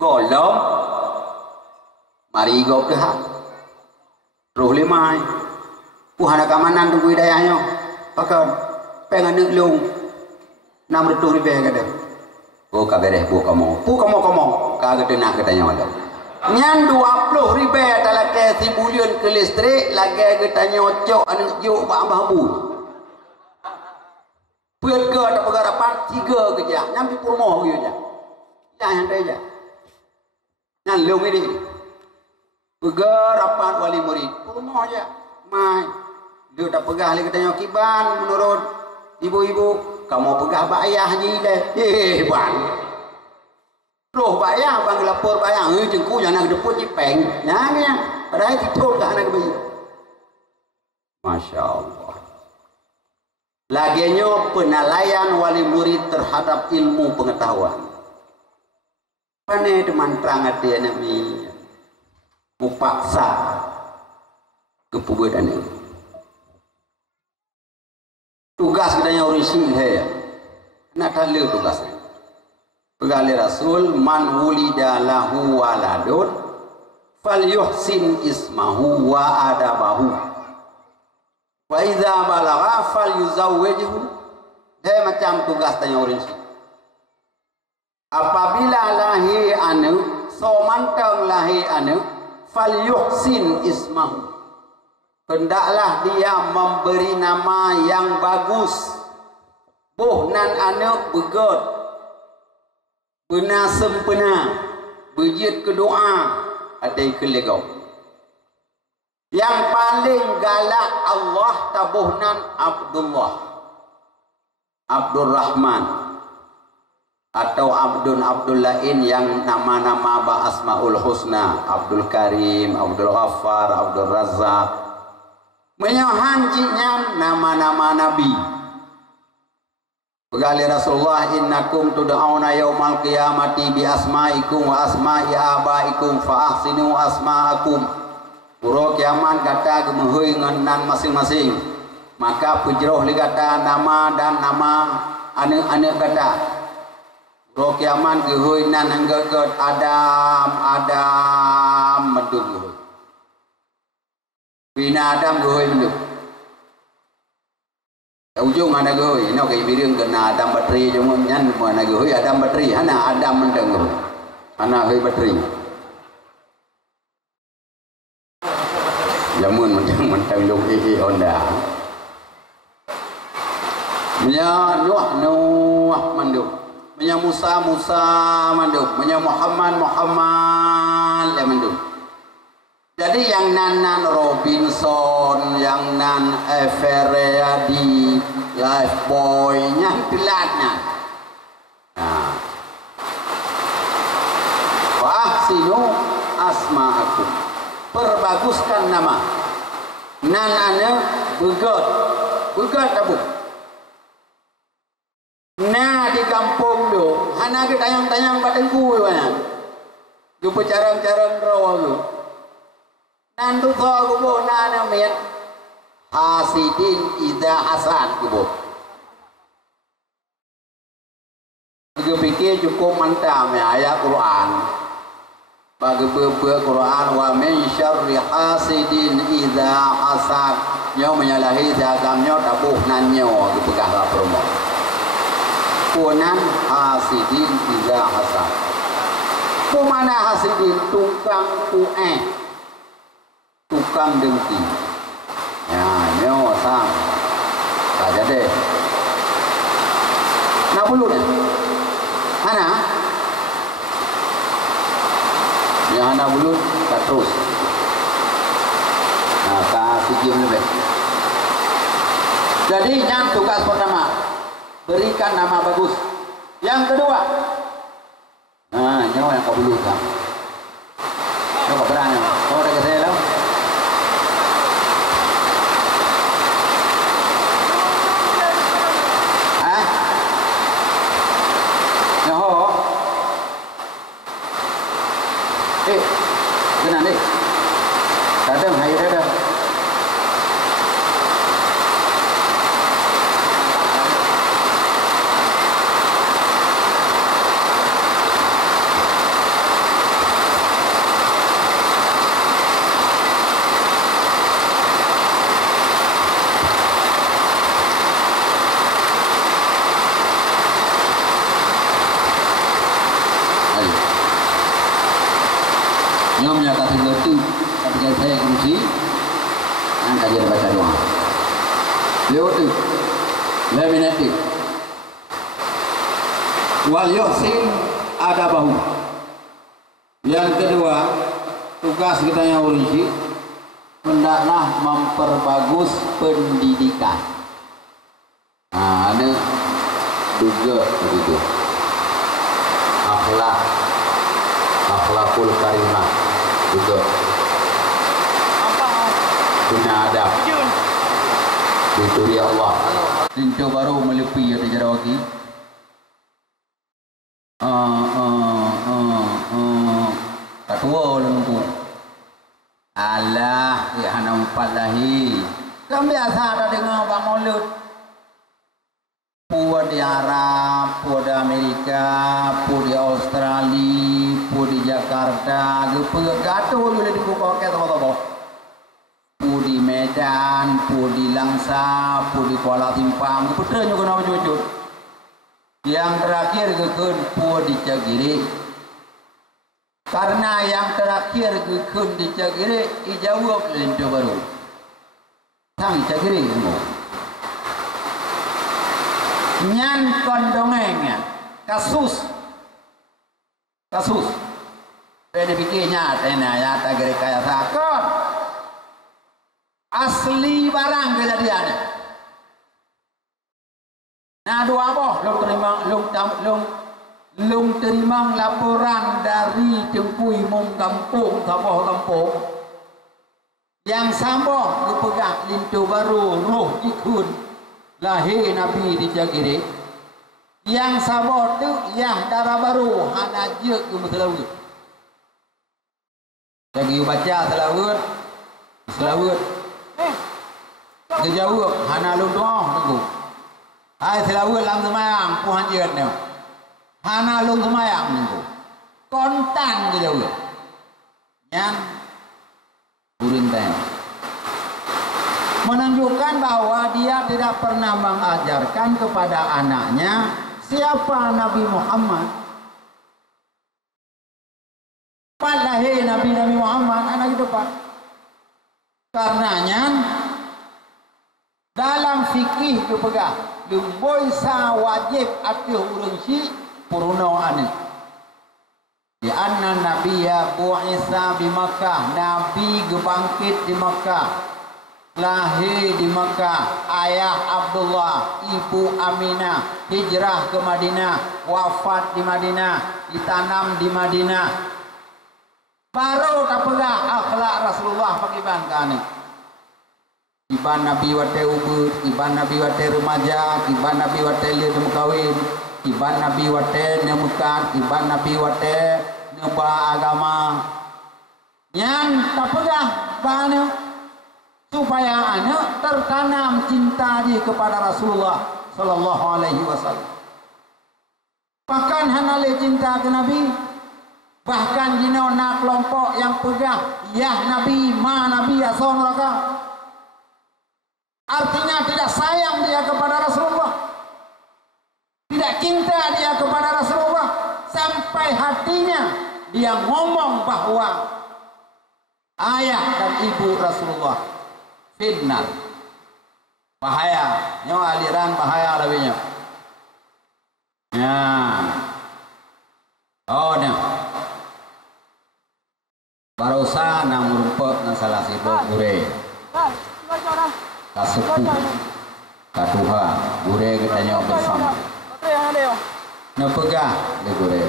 golom mari go ke ha roh limai ku hana kamanan tu dayahnya pakan pengen nek lung 600 ribu kata oh kabere bu kamu kagak nak katanya ada nyan 20 ribu dalam ke sibulion ke listrik lagi katanya ocok anak juk bah bu buat ke ada penggarapan 3 kerja nyampe purmoh gitu aja jangan aja nyan lung ini penggarapan wali murid purmoh aja mai dia tak pegah lagi katanya kiban menurut ibu-ibu kamu pegah bayah je deh bang roh bayah bang lapor bayah jengku jangan deput jipeng nyanyi padahal titul dah anak bayi Masya Allah laginya penilaian wali murid terhadap ilmu pengetahuan pane teman terangat dia nami upaksa kepubedan ini tugas katanya urisi he nak tahu tugasnya pegali Rasul man wulida lahu waladun falyuhsin ismahu wa adabahu wa idza balagha falyuzawwijhu he macam tugas tanya urisi apabila lahi anu so mantang lahi anu falyuhsin ismahu hendaklah dia memberi nama yang bagus bohnan anak begot benar sempena berjid ke doa ada kelegau yang paling galak Allah tabuhnan Abdullah Abdul Rahman atau Abdullahin yang nama-nama Asmaul Husna Abdul Karim Abdul Ghaffar Abdul Razzaq menyahancinya nama-nama Nabi. Pegali Rasulullah innakum tud'auna yaumal qiyamati bi asma'ikum wa asma'i abaikum fa ahsinu asma'akum. Puro kiaman kata gemehui ngenan masing-masing. Maka pujroh li kata nama dan nama anak-anak kata. Puro kiaman gehui nan anggegot Adam medung gehui. Bina Adam goi menduk. Ujung ada goi, no kai bireng kena Adam bateri cuma nyan mana goi Adam bateri, hana Adam mendeng goi. Hana goi bateri. Jamun mendeng luk Honda. Menya Nuh manduk. Menya Musa manduk. Menya Muhammad le manduk. Jadi yang nan Robinson, yang nan Eveready, Lifebuoy, yang telatnya. Nah, wahsinu asma'akum, perbaguskan nama. Nan ane begot abu. Nah di kampung do, hana ke tayang-tayang batengku ya. Jumpa carang-carang rawa tu. Nandu tho kubo nana met hasidin ida hasan kubo. Juga fikir cukup mantap ya ayat Quran. Bagi beberapa Quran wa min syarri hasidin ida hasad. Nyo menyalahi dagamnya tabuh nanyo dipegah promo. Kunan hasidin ida hasad. Kumana hasidin tukang tukang dengki ya nyo sang saja deh nak bulu deh mana ya anak bulu tak terus nah kasih jam lebih jadi yang tugas pertama berikan nama bagus yang kedua nah nyo yang kau bulu kan kau berani kau ada kesel lah. Benar ni, kadang hari kadang Nyomnya kasih gotu, tapi kan saya kunci, angkat dia baca doa. Lewat tu, lebih nanti. Wal yuhsin adabahu. Yang kedua, tugas kita yang urusi, hendaklah memperbagus pendidikan. Nah, ada juga begitu. Akhlakul karimah juga. Apa? Punya adab. Dituri Allah. Tinto baru melepi ya Jarawaki. Katua lengku. Alah, ya hana empat lahi. Kan biasa ada dengar Bang Maulud. Puan di Arab, puan di Amerika, puan di Australia, puan di Jakarta, gaduh dulu di buka ke tempat-tempat. Puan di Medan, puan di Langsa, puan di Kuala Timpang, betul juga nama jujur. Yang terakhir ke puan di Cagiri. Karena yang terakhir ke di Cagiri, dijawab lentu baru. Sang Cagiri semua. Nyan kondongengnya kasus pede pikirnya tena ya tagare kaya sakon asli barang kejadiannya. Nah dua boh lung terima laporan dari Tempui Mung Kampung Saboh Kampung yang samboh dipegang lintu baru roh ikun lahir Nabi di Cagiri yang sabot tu yang darah baru hana je ke selawut lagi baca selawut dijawab hana lu doa tunggu hai selawut lang semayang puhan jeut ne hana lu semayang tunggu kontan dijawab yang urin menunjukkan bahwa dia tidak pernah mengajarkan kepada anaknya siapa Nabi Muhammad. Lahir Nabi Muhammad anak itu Pak. Karenanya dalam fikih dipegang lumboi sa wajib atuh urang si puruno ane. Di anna nabiyya bu'isa di Makkah, nabi gebangkit di Makkah. Lahir di Makkah, ayah Abdullah, ibu Aminah, hijrah ke Madinah, wafat di Madinah, ditanam di Madinah. Baru tak pegang akhlak Rasulullah pakai bangkane. Iban Nabi wate ubud, iban Nabi wate remaja, iban Nabi wate lihat kawin, iban Nabi wate nemukan, iban Nabi wate nyoba agama. Yang tak pegang bangane. Supaya anak tertanam cinta dia kepada Rasulullah sallallahu alaihi wasallam. Bahkan hanale cinta ke Nabi, bahkan jino nak kelompok yang pegang ya Nabi, ma Nabi ason neraka. Artinya tidak sayang dia kepada Rasulullah. Tidak cinta dia kepada Rasulullah sampai hatinya dia ngomong bahwa ayah dan ibu Rasulullah fitnah bahaya, nyo aliran bahaya lebihnya. Ya, oh nih, barusan nang merumput nang salah sibuk gure, kasuku, katuha, gure kita nyo bersama. Nepegah di gure,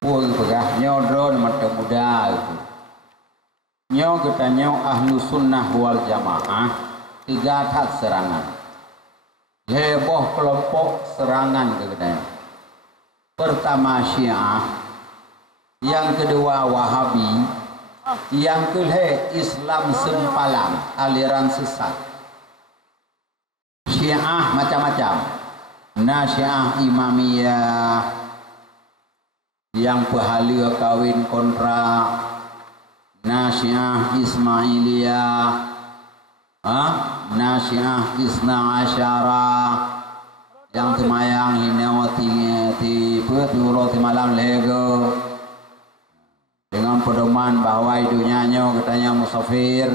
pun pegah nyo drone mata muda itu. Nyo kita nyo ahlu sunnah wal jamaah tiga tat serangan heboh kelompok serangan ke kita. Pertama Syiah, yang kedua Wahabi, yang ketiga Islam sempalan aliran sesat. Syiah macam-macam. Nah Syiah Imamiyah yang pahala kawin kontrak. Nasyiah Ismailiyah, Nasyiah Isna Asyara, yang semayang hinawati ti put nurut malam lego pedoman bahwa idunyanyo katanya musafir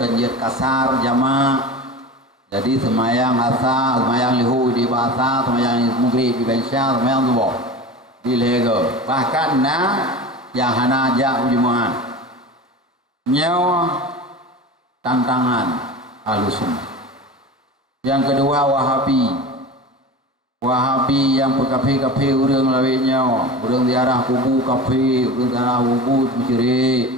kenjir kasar jama. Jadi semayang asa, semayang lihu di bahasa, semayang maghrib di bensya, semayang subuh di lego. Bahkan yang hana aja ujimuan nyawa tantangan Ahlussunnah. Yang kedua Wahabi yang berkafe urang lawinya, urang diarah kubu kafe, urang diarah kubu mencuri.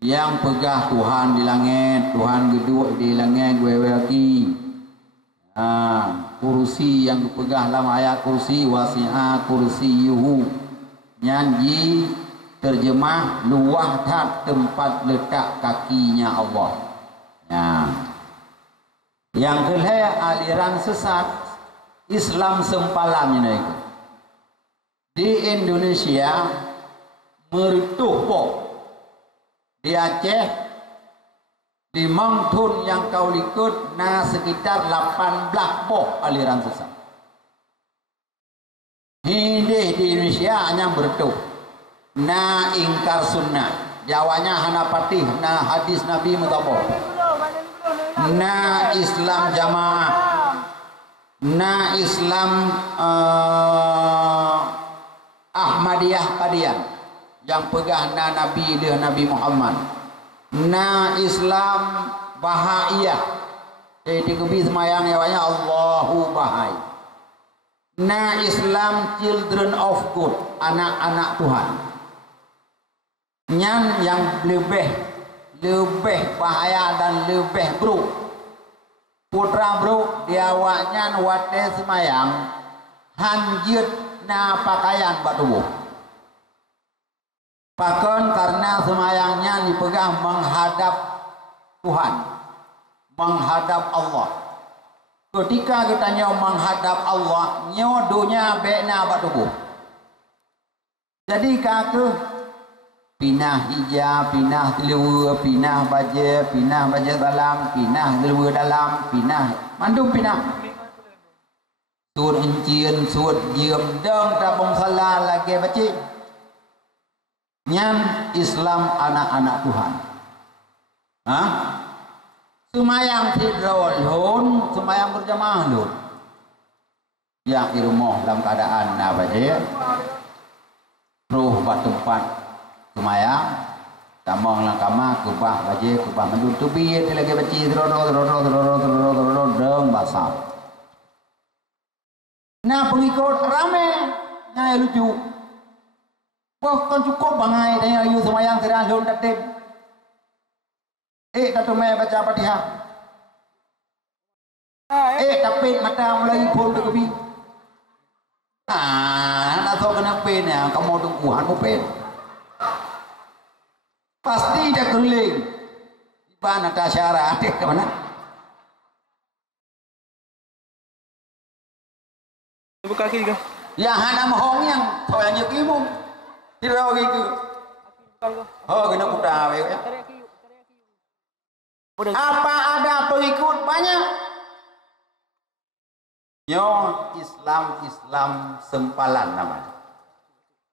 Yang pegah Tuhan di langit, Tuhan geduk di langit gue lagi. Kursi yang dipegah dalam ayat kursi wasi'a kursi yuhu. Nyanyi terjemah luah tak tempat letak kakinya Allah. Yang kedua aliran sesat Islam sempalan ini. Di Indonesia meretuh pok. Di Aceh, di Mangtun yang kau ikut sekitar 18 pok aliran sesat. Ini di Indonesia hanya meretuh. Ingkar sunnah. Jawanya hana patih hadis Nabi mutaboh. Islam jamaah. Islam Ahmadiyah Qadian yang pegah Nabi dia Nabi Muhammad. Islam Bahaiyah. Dikubi semayang yawanya Allahu Bahai. Islam Children of God, anak-anak Tuhan. Yang lebih bahaya dan lebih buruk. Putra bro diawaknya wate semayang hanjut pakaian batubuh. Bahkan karena semayangnya dipegang menghadap Tuhan, menghadap Allah. Ketika kita menghadap Allah, nyodonya bena batubuh. Jadi kakek pinah hijab, pinah telur, pinah baja dalam, pinah telur dalam, pinah mandum pinah. Sur encien, sur diem deng tabung salah lagi baca. Islam anak-anak Tuhan. Semayang tidrol lun, semayang berjamaah lun. Yang irmoh dalam keadaan baca. Ruh tempat semayang tamang langkama kubah baje kubah mandul tubi lagi baci deng basah. Pengikut rame nyai lucu. Wah kan cukup bangai tanya ayu semayang serang lun tatib. Kata mai baca Fatihah. Tapit mata mulai pun ke bi. Nak tahu kena pen ya, kamu tungguhan mau pen. Pasti dia keliling. Iban ada syarat ke mana? Buka kaki juga. Ya hana mohong yang kau yang nyekimu. Tidak gitu. Kena kuda. Apa ada pengikut banyak? Islam sempalan namanya.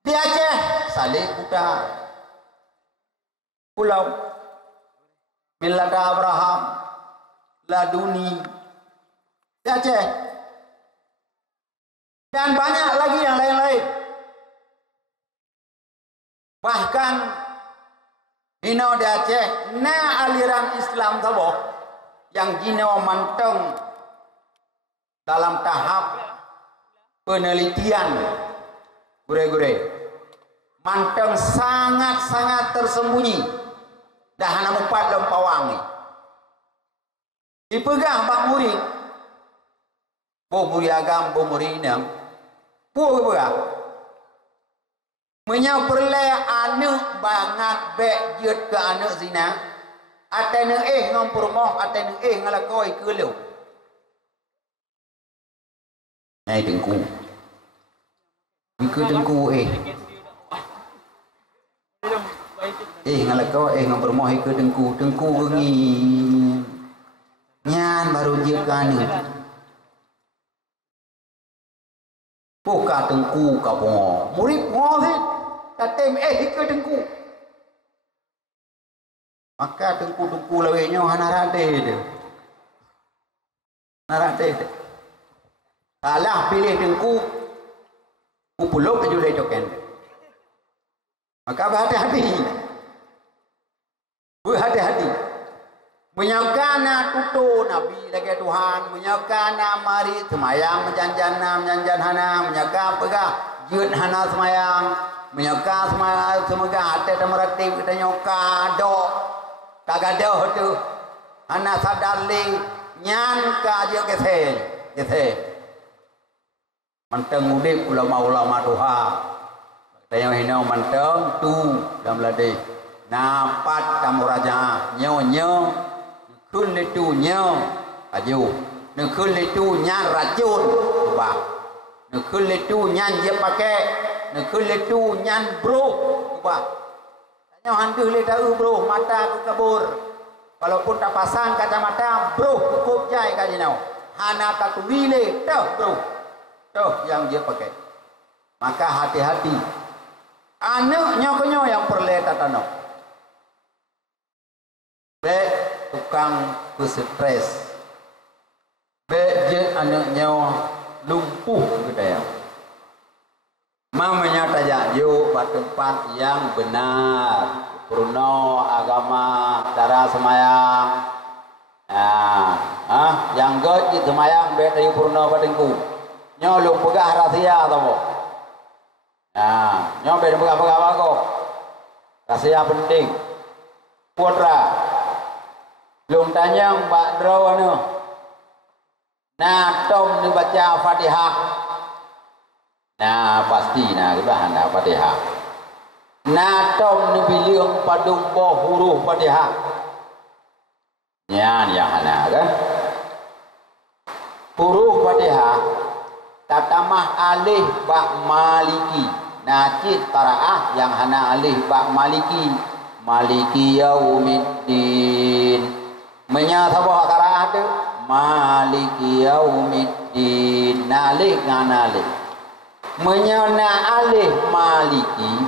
Di Aceh Saleh Kuda. Pulau Milada Abraham Laduni di Aceh dan banyak lagi yang lain-lain. Bahkan di Aceh aliran Islam tabo yang jino manteng dalam tahap penelitian gure-gure manteng sangat-sangat tersembunyi. Dah hana empat lempawang ni. Dipegang bak murid. Murid agam, murid inam. Pegang. Menyau perlai anak bangat bejut ke anak zina. Atau ngam permoh, atau ngalakoi ke lu. Hai dengku. Ikut dengku ngalakau ngam permoh ikut dengku gengi. Nyan baru dia kanu. Buka dengku ka pongo. Murid pongo sih. katem ke dengku. Maka dengku-dengku lawenya hana rade dia. Narade dia. Salah pilih dengku upulok ke julai joken. Maka berhati-hati. Berhati-hati. Menyakana tutu Nabi lagi Tuhan, menyakana mari semayang menjanjan hana, menyaka pegah jut hana semayang, menyaka semayang semoga hati temeratif kita nyoka do, kagadoh tu, hana sadali nyan kaje kese, manteng udip ulama Tuhan, kita yang hina manteng tu dalam ladai, napat tamu raja nyo kun itu nyo aju nekun itu nyan racun bah nekun itu nyan dia pakai nekun itu nyan bro bah tanya hantu le tahu bro mata ke kabur walaupun tak pasang kacamata bro cukup jai kali nau hana tak tuile tuh yang dia pakai maka hati-hati anaknya kenyo yang perletatan tukang berstres beje anaknya lumpuh gitu ya mamanya tajak yuk pada tempat yang benar purno agama cara semayang yang god di semayang bet dari purno padengku nyo lu pegah rahasia tau nyo bet pegah apa kok rahasia penting putra belum tanya Mbak Draw anu. Nah, tom ni baca Fatihah. Nah, pasti nah kita hendak Fatihah. Nah, tom ni bilang padung boh huruf Fatihah. Nyan yang hendak kan? Huruf Fatihah tatamah alif ba maliki. Nakit taraah yang hendak alif ba maliki. Maliki yaumiddin. Menyatakan qiraat tu maliki yaumiddin nalik nganalik menyana alif maliki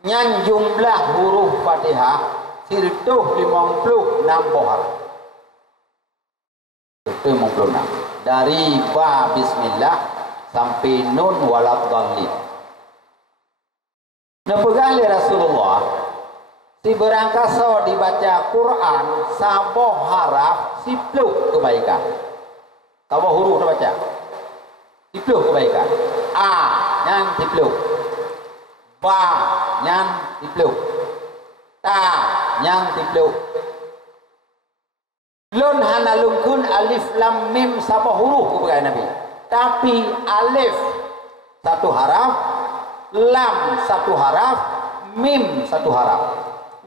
nyan jumlah huruf Fatihah sirtuh 56 bohar itu 56 dari ba bismillah sampai nun walad dhalin nepegali Rasulullah si berangkasa dibaca Quran saboh haraf sipluh kebaikan saboh huruf dibaca sipluh kebaikan a nyan sipluh ba nyan sipluh ta nyan sipluh lun hana lungkun alif lam mim saboh huruf kebaikan Nabi tapi alif satu haraf lam satu haraf mim satu haraf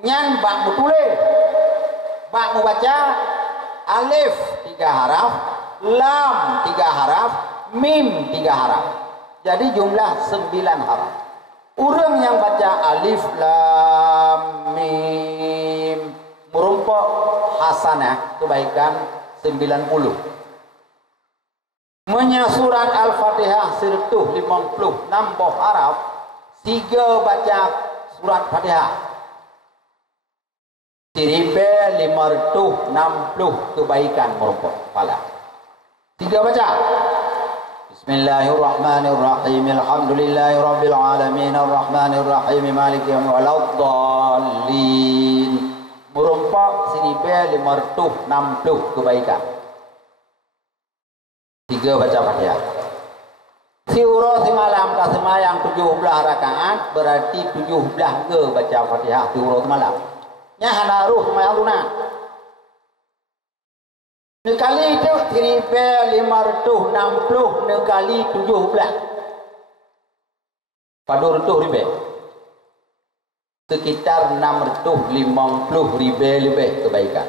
nyan bak mutule bak membaca alif 3 haraf lam 3 haraf mim 3 haraf jadi jumlah 9 haraf orang yang baca alif lam mim merumpok hasanah kebaikan 90 menyasurat al-fatihah sirtuh 56 haraf 3 baca surat fatihah Siribe 560 kebaikan merumput pala. 3 baca. Bismillahirrahmanirrahim. Alhamdulillahirabbil alamin arrahmanir rahim maliki yaumiddin. Merumput siribe 560 kebaikan. 3 baca Fatihah. Siuro semalam ka semayang 17 rakaat berarti 17 ke baca Fatihah siuro semalam. Nya hana ruh semayang lunak. Nekali itu 1560 nekali 17. Padur tuh ribe. Sekitar 650 ribe lebih kebaikan.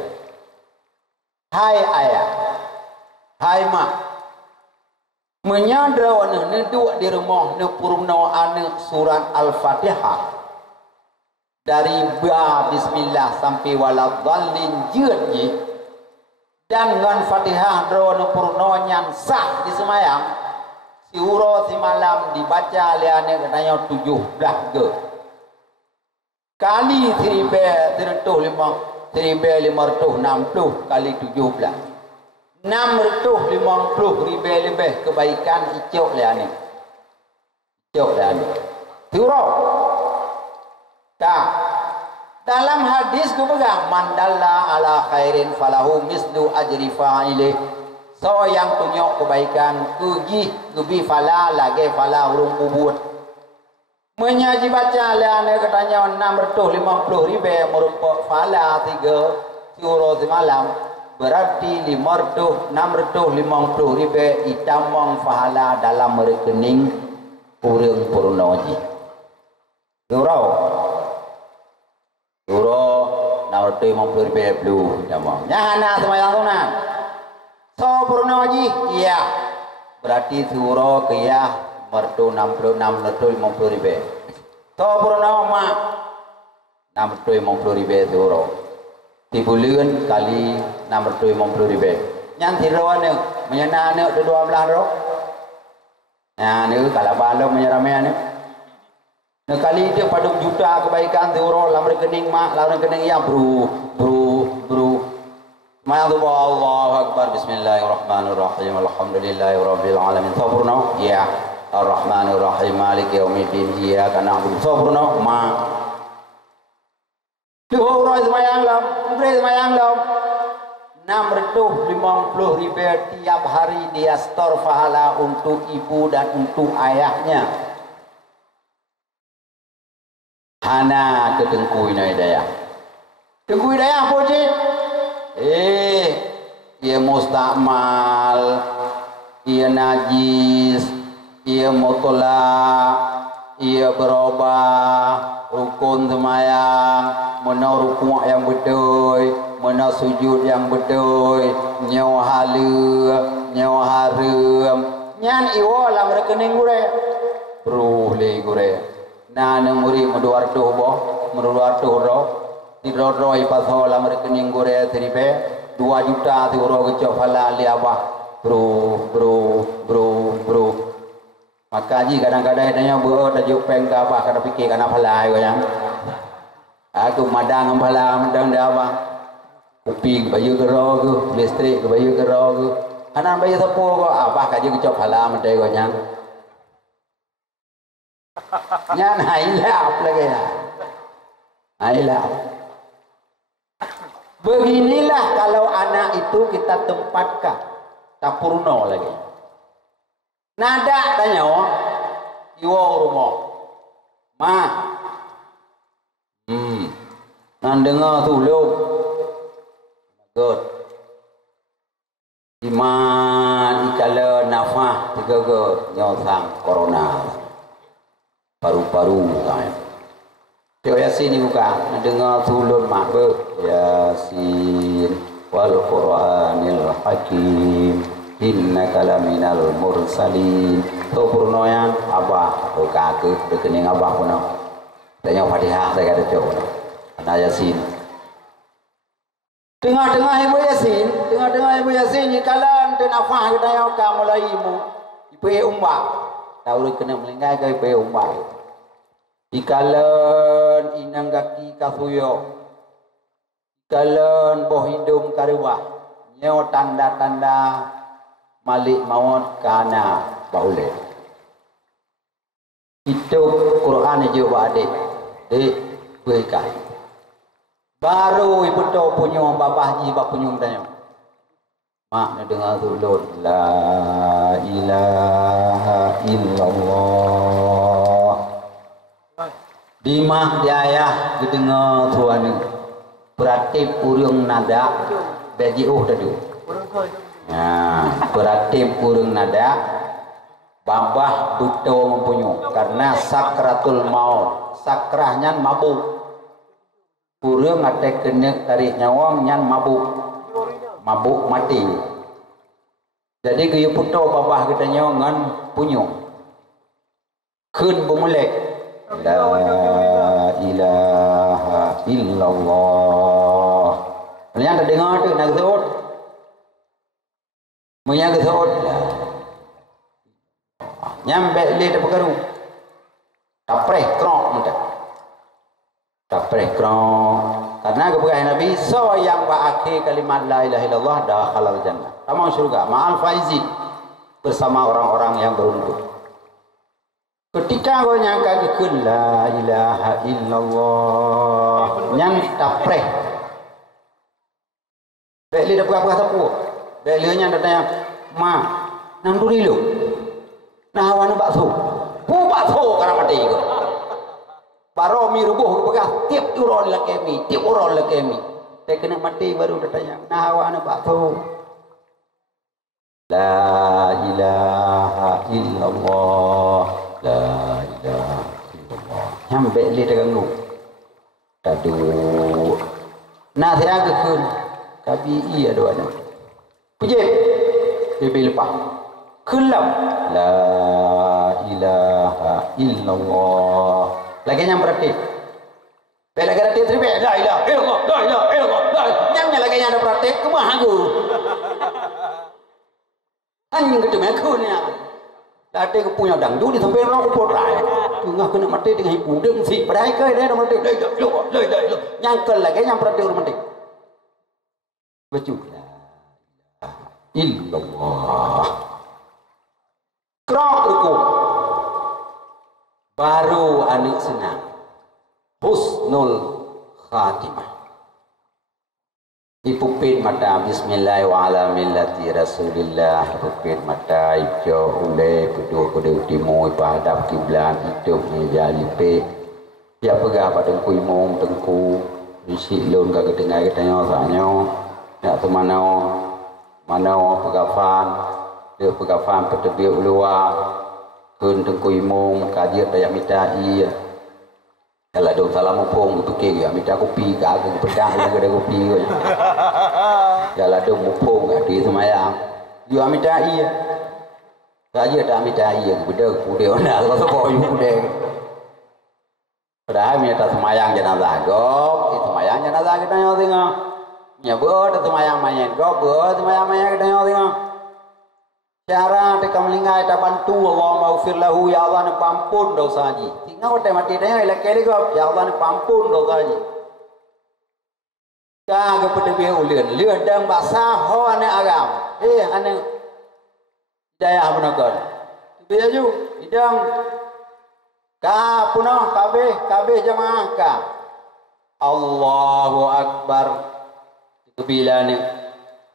Hai ayah. Hai mak. Menyadar ne duduk di rumah ne purna ane surat Al-Fatihah. Dari ba bismillah sampai waladhdallin jeunye dan ngan Fatihah drone purno nyan sah di semayang siuro si malam dibaca liane katanya 17 ge kali 360 kali 17 650 lebih kebaikan icok leani Tiro tak dalam hadis tu pegang mandalla ala khairin falahu mislu ajri fa'ilih. So yang tunjuk kebaikan kugi fala lagi fala urung bubut menyaji baca leane katanya 650 ribu merupakan fala 3 suro semalam berarti 650 ribu itamong fahala dalam rekening urang purnoji Euro 650 ribu jamong nyahana semayang tunan so purnoji iya berarti suro kaya mertu 66 50 ribu so purno mak 650 ribu suro di bulan kali 650 ribu yang tiruan ni menyana ni 12 rok nah ni kalau balok menyerame ni kali dia padung juta kebaikan suro dalam rekening mak dalam rekening ya bro Ma'adhu Allahu Akbar Bismillahirrahmanirrahim Alhamdulillahirabbil alamin sabrna ya Ar-Rahmanirrahim Maliki yaumiddin iyyaka na'budu sabrna ma Tuh semayang lam 650 ribu tiap hari dia store pahala untuk ibu dan untuk ayahnya hana ke Tengku Hidayah pojit ia mustakmal, ia najis, ia mutolak, ia berubah, rukun semayang, mana rukuk yang betul, mana sujud yang betul, nyawa halu, nyawa haram, nyan iwa dalam rekening gure, perlu gure, nana muri meduar doh boh, meduar doh roh. Diroroi pasal dalam rekening gure seribe 2 juta tu ro kecok pala li abah bro maka ji kadang-kadang tanya beuh tajuk peng ke abah kada fikir kana pala ko yang aku madang pala madang dia abah kuping bayu gero ke listrik ke bayu gero ke anak bayu sepo ko abah kaji kecok pala madai ko yang nyan hailap lagi ya hailap. Beginilah kalau anak itu kita tempatkan tak purno lagi. Nada tanya iwo rumah ma nan dengar tulung good iman ikala nafah tiga nyosang corona paru-paru kan. Tengok Yasin ni buka, dengar tulun mak Yasin wal Qur'anil Hakim innaka laminal mursalin. Tu purno yang abah, tu kakek rekening abah puno. Tanya Fatihah saya kata cok puno. Anak Yasin. Tengah-tengah ibu Yasin ni kalan dan afah kita yang kamu mulaimu. Ibu umbak. Tahu kena melenggai ke ibu umbak. Ikalan inang kaki kasuyo ikalan boh hidung karuah nyo tanda-tanda malik maut kana baule itu Quran je adik berikan baru ibu tu punya babah ji bab punya tanya mak nak dengar tulun la ilaha illallah Dimah diayah kedengar tuan beratib urung nada beji tadi. Ya, beratib urung nada babah betul mempunyai karena sakratul maut sakrahnya mabuk urung ada kena tarik nyawang nyan mabuk mati. Jadi kaya puto babah kita nyawangan punya kun bumulek La ilaha illallah. Yang tak dengar tu nak kesot. Munya kesot. Nyambe le tak perlu. Tapreh krok muda. tak prekrong karena kepegang Nabi so yang berakhir kalimat la ilaha illallah dakhalal jannah tamam surga ma'al faizin bersama orang-orang yang beruntung. Ketika kau nyangka ke la ilaha illallah nyang tapreh beli dah berapa tapu beli nya datang ma nang duri lu nah awan bakso bakso karena mati ke baru mi rubuh ke pegang tiap uron lekemi saya kena mati baru datang nah awan bakso la ilaha illallah la ilaha illallah yang beli dengan lu tadu nah saya ke kabi iya doanya puji beli lepas kelam la ilaha illallah lagi yang berarti bela gara dia terima la ilaha illallah la ilaha illallah nyamnya lagi yang ada praktek kemah aku anjing gitu mekonya tadi aku punya dangdut di sampai orang upor rai tengah kena mati dengan ibu dia si padai ke dia mati nyangkel lagi yang berarti orang mati betul la illallah kerap ruku baru anak senang husnul khatimah ipupin mata bismillah wa ala millati rasulillah ipupin mata ijo ule kedua kedua timu ipadap kiblat hidup ni jalipe ya pegah pada kuimong tengku isi lon kagak tinggal katanya sanyo ya manau pegafan dia pegafan petebi ulua kun tengkuimong kajian daya mitai kalau ada salam mupung itu ke ya minta kopi kagak pedah lagi ada kopi kalau ada mupung di semayang dia mitai kajian ada mitai beda kude ona kalau sekoyu kude padahal minta semayang jenazah gok itu semayang jenazah kita nyawa tengok ya buat semayang mayat gok buat semayang mayat kita nyawa tengok cara mereka melingkai tak bantu Allah maghfir lahu ya Allah ni pampun dosa haji tinggal kita mati dia elak kali kau ya Allah ni pampun dosa haji kagak pada dia ulian dan basah ho ane agam ane daya menakan dia ju idang ka punah kabeh jamaah ka Allahu akbar kebilane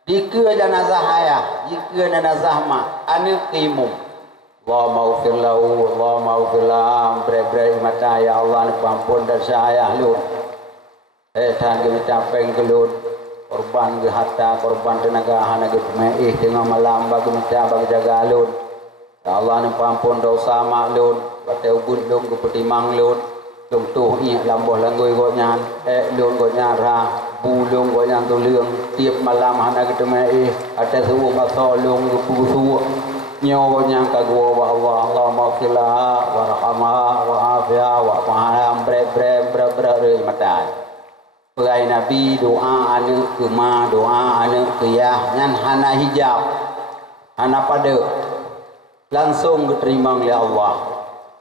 jika jenazah ayah, jika jenazah mak, anak imum. Allah maghfir lahu, Allah maghfir lahu, bre-bre mata ya Allah ni pampun dosa ayah lu. Tan ke capeng ke lu, korban ke harta, korban tenaga, hana ke pemaih dengan malam bagi minta bagi jaga lu. Ya Allah ni pampun dosa mak lu, bate ubun lu ke petimang lu. Lung tuh iya lamboh langgoi gonya lung gonya ra bulung gonya tu lung tiap malam hana ketemu ada suhu maso lung kubu nyawa gonya kagua wa Allah maghfirlah warhamah wa afia wa paham bre mata pegai nabi doa anu kema doa anu kiyah ngan hana hijab hana pada langsung diterima oleh Allah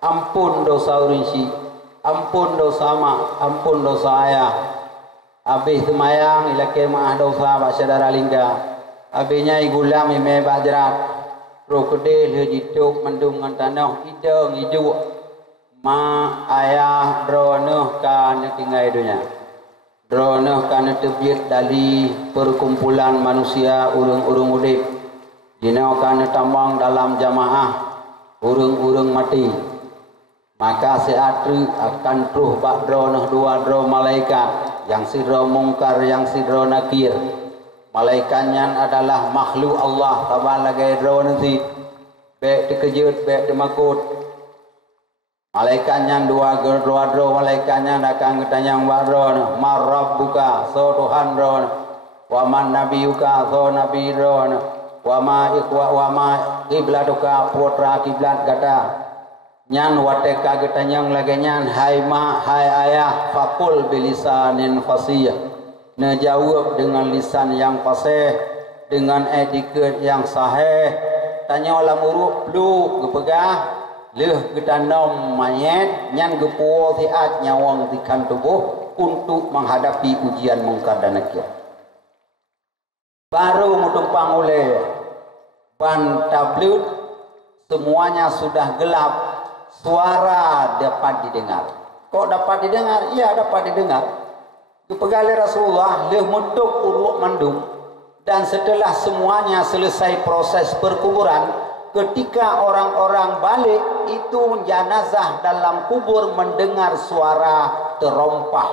ampun dosa urinsi ampun dosa mak, ampun dosa ayah. Habis semayang, ilake maah dosa bak saudara lingga. Habisnya gulam ime bak jerat. Roh kedil, hidup mendung dengan tanah, hidung, hidup. Ma ayah dronuh kan tinggal dunia. Dronuh kan terbiut dari perkumpulan manusia urung-urung udip. Dinau kan tambang dalam jamaah urung-urung mati. Maka seatru akan truh bak dronuh dua droh malaikat yang sidro mungkar yang sidro nakir. Malaikatnya adalah makhluk Allah tabal lagi droh nanti baik dikejut baik dimakut. Malaikatnya dua droh malaikatnya akan ketanya bak droh mar rabbuka so Tuhan droh wa man nabiyuka so nabi droh wa ma kiblatuka putra kiblat kata nyan wateka getanyang lagi nyan hai ma hai ayah fakul bilisanin fasih ngejawab dengan lisan yang fasih dengan etiket yang sahih tanya olah muruh lu gepegah leh gedanom mayat nyan gepuo tiat nyawang tikan tubuh untuk menghadapi ujian mungkar dan nakir. Baru menumpang oleh ban tablet, semuanya sudah gelap, suara dapat didengar. Kok dapat didengar? Iya, dapat didengar. Kepegali Rasulullah dia menutup uruk mandum, dan setelah semuanya selesai proses perkuburan, ketika orang-orang balik itu jenazah dalam kubur mendengar suara terompah,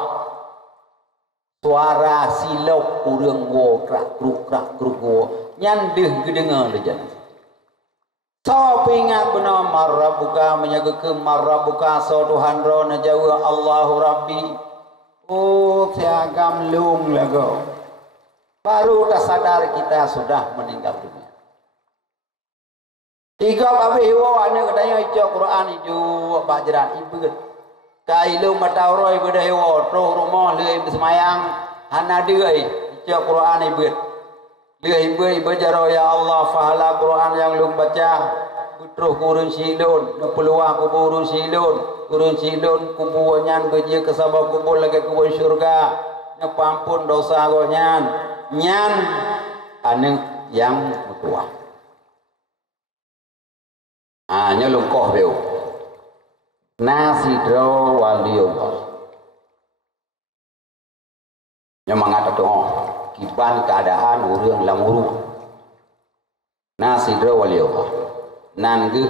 suara silok urang wo krak kruk wo nyandeh gedengar le jenazah. So ingat benar marrabuka menyagakeun marrabuka so Tuhan ro na jawa Allahu Rabbi. Oh tiagam lung lago. Baru tak sadar kita sudah meninggal dunia. Tiga babi wo ane katanya ijo Quran ijo bajaran ibeut. Kai lu matauroi beda wo tro rumah leuy semayang hana deui ijo Quran ibeut. Leuy bajaro ya Allah fahala Quran yang lu baca. Terus kurun silun, peluang kubur kurun silun kubuanyan beje kesabab kubur lagi kubur syurga, nepampun dosa gonyan, nyan ane yang mutua. Nyolong koh beu, nasidro waliullah. Nyemangat doa, kiban keadaan urang lamuru. Nasidro waliullah. Nangge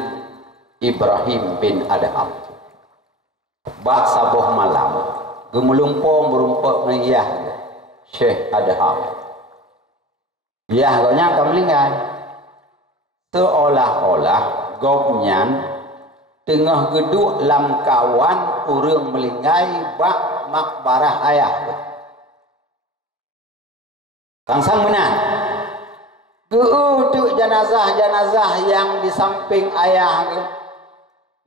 Ibrahim bin Adham bak saboh malam gemelumpo merumpok nayah Syekh Adham yah gonya kamlingan seolah-olah gobnyan tengah geduk lam kawan urang melingai bak makbarah ayah kangsang menan untuk jenazah-jenazah yang di samping ayah ke,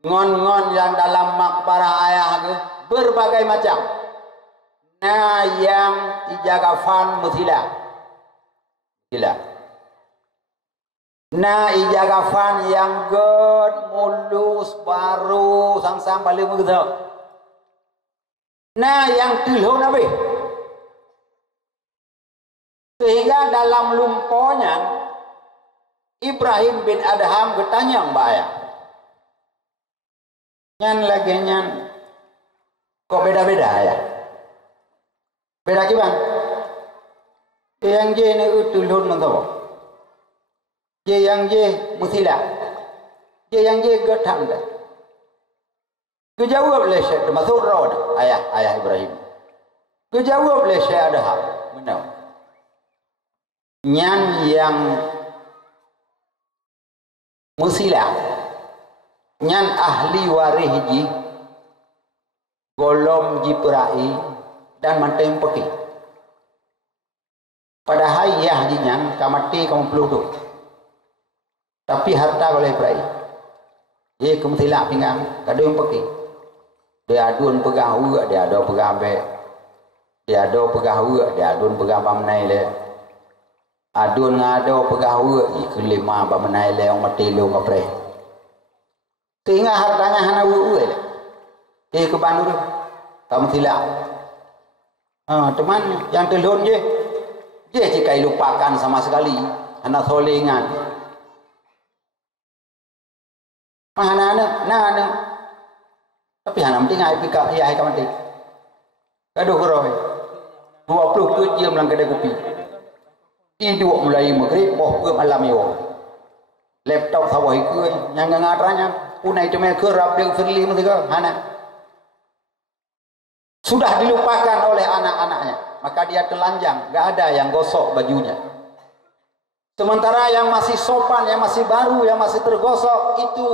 ngon-ngon yang dalam makbarah ayah ke, berbagai macam. Nah yang dijaga fan mutila. Nah ijaga fan yang god mulus baru sang-sang balik begitu. Nah yang tilho nabi. Sehingga dalam lumponya Ibrahim bin Adham bertanya mbak ayah, nyan lagi nyan kok beda-beda ya? Beda gimana? Yang je ni utulun mentau, je yang je musila, je yang je gertam dah. Kejawab oleh Syekh termasuk roh ayah Ibrahim. Kejawab oleh Syekh Adham, benar. Nyan yang musila nyan ahli warihji golom jiperai dan mantem peki pada hayah jinyan kamati kamu peluduk tapi harta boleh perai ye kemusila pinggang kadang peki dia adun pegang ua dia ada pegang be dia ada pegang ua dia adun pegang pamnai le adun ngado pegawe kelima bamenai leong mati lu ngapre sehingga hartanya hana uwe ke Bandung kamu tidak teman yang telun je jika lupakan sama sekali hana solingan hana tapi hana penting ai pika ya ai kamati aduh koroi 20 kuit dia melang kedai kopi Iduk mulai maghrib, ke malam yo. Laptop sawah ikut, yang ngatranya, punai cuma kerap yang firli mereka, hana. Sudah dilupakan oleh anak-anaknya, maka dia telanjang, gak ada yang gosok bajunya. Sementara yang masih sopan, yang masih baru, yang masih tergosok itu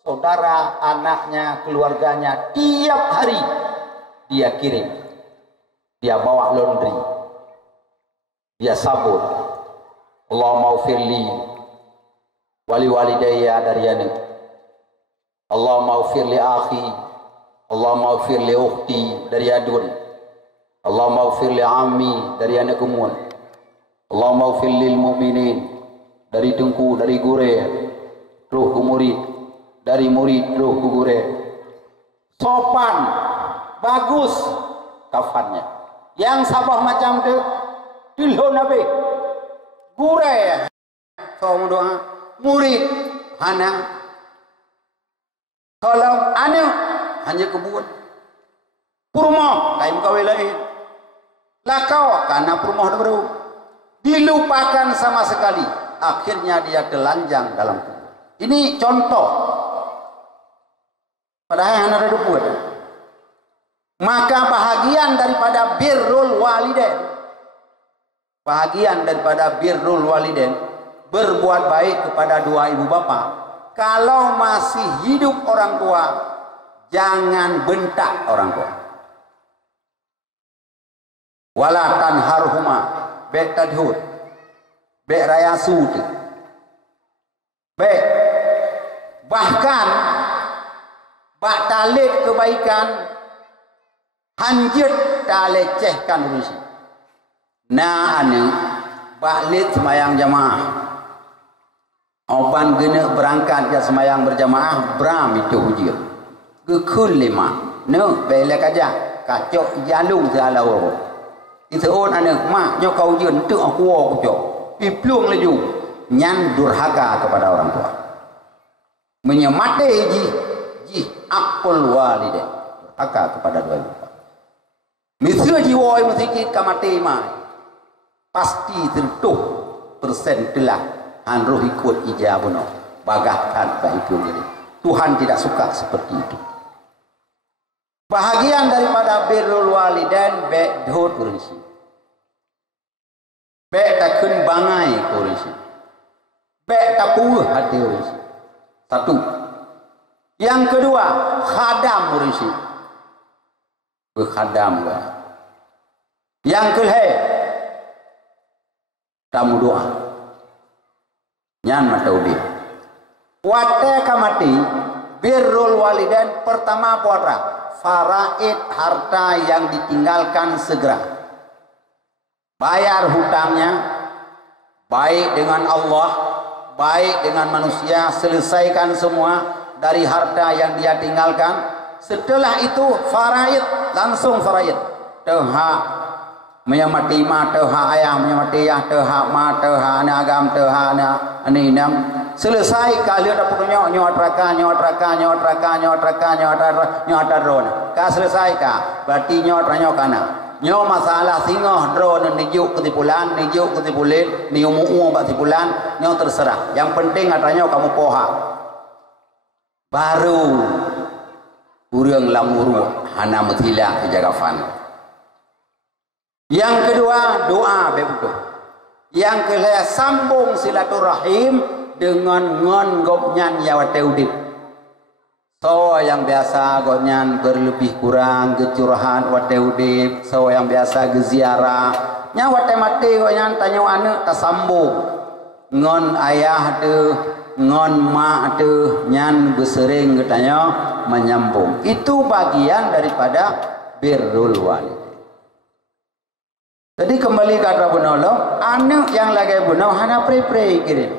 saudara, anaknya, keluarganya tiap hari dia kirim, dia bawa laundry. Dia sabut Allah maufirli wali walidayya dari yana Allah maufirli akhi Allah maufirli ukhti dari adun Allah maufirli ammi dari anak kumun Allah maufirli mu'minin dari tengku dari gure ruh ku murid dari murid ruh ku gure sopan bagus kafannya. Yang sabah macam tu tilho nabi gurai so doa murid hana kalau anu hanya kebun purmo kain kawin lain lakau karena purmo baru dilupakan sama sekali, akhirnya dia telanjang dalam kubur. Ini contoh padahal ada buat. Maka bahagian daripada birrul walidain, bahagian daripada birrul walidain, berbuat baik kepada dua ibu bapa. Kalau masih hidup orang tua, jangan bentak orang tua. Wala tanharhuma be tadhur be raya sud be bahkan bak talit kebaikan hanjut tak lecehkan urusi. Nah ane balik semayang jamaah oban gena berangkat ke semayang berjamaah bram itu hujir gekul lima no belak aja kacok jalung sealau itu on ane mak nyokau jun tu aku kacok ipluang laju nyan durhaka kepada orang tua menyemate ji akul walide durhaka kepada dua ibu. Misal jiwa yang sedikit kamati mai pasti tentu persen telah hanruh ikut ijabuno bagahkan baik itu jadi Tuhan tidak suka seperti itu. Bahagian daripada birrul walidain be dhot urisi be takun bangai urisi be tapu hati urisi satu. Yang kedua khadam urisi berkhadam kan. Yang kedua tamu doa nyan mata ubi wate kamati birrul walidain pertama puara faraid harta yang ditinggalkan segera bayar hutangnya baik dengan Allah baik dengan manusia selesaikan semua dari harta yang dia tinggalkan. Setelah itu faraid langsung faraid tehak menyamati ma tehak ayah menyamati ayah tehak ma tehak ana agam tehak ana aninam selesai kali dapat nyot raka drone ka selesai ka berarti nyot ranyo kana nyo masalah singoh drone nijuk ketipulan ni umu batipulan nyo terserah yang penting katanya kamu poha baru urang lamuru hana mutila jagafan. Yang kedua doa betul. Yang kedua sambung silaturahim dengan ngon gopnyan yawate udip. So yang biasa gopnyan berlebih kurang kecurahan wate udip, so yang biasa geziarah nya wate mati gopnyan tanya anak tasambung ngon ayah de ngon mak tu nyan bersering katanya menyambung. Itu bagian daripada birrul walid. Jadi kembali kata bunolong anak yang lagi bunuh hana pre kirim.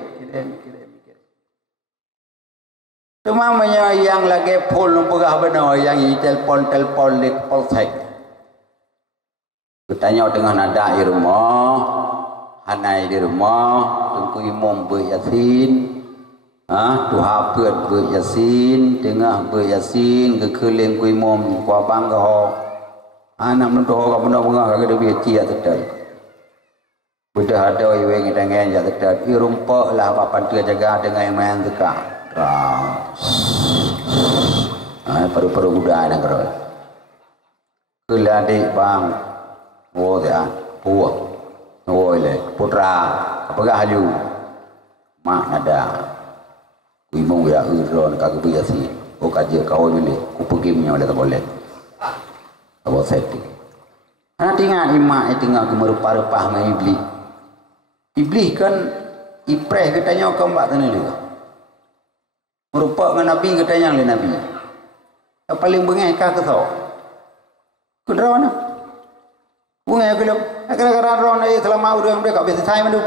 Cuma yang lagi pol numpugah bunuh yang telpon di polsek. Katanya dengan ada di rumah, hanai di rumah, tunggu imam beryasin. Tuha put beryasin tengah beryasin kekeliling kui mom kwa bang ho anak mentu ho ka benda ka de ci atadai budah ada iwe ngidangan ya atadai irumpa lah papan tu jaga dengan main teka paru-paru budak ada kerol kelade bang wo dia puak wo le putra apakah haju mak ada imong ya uron kagak biasa o kaje kau ini ku pergi punya oleh tak boleh apa seti ana tinggal imak tinggal ke merupa-rupa mai iblis kan ipreh katanya kau mbak tanya juga merupa dengan nabi katanya oleh nabi yang paling bengai ka ke tau kudrawana bungai belum kadang-kadang ron ai selama urang dia kau biasa sai mandu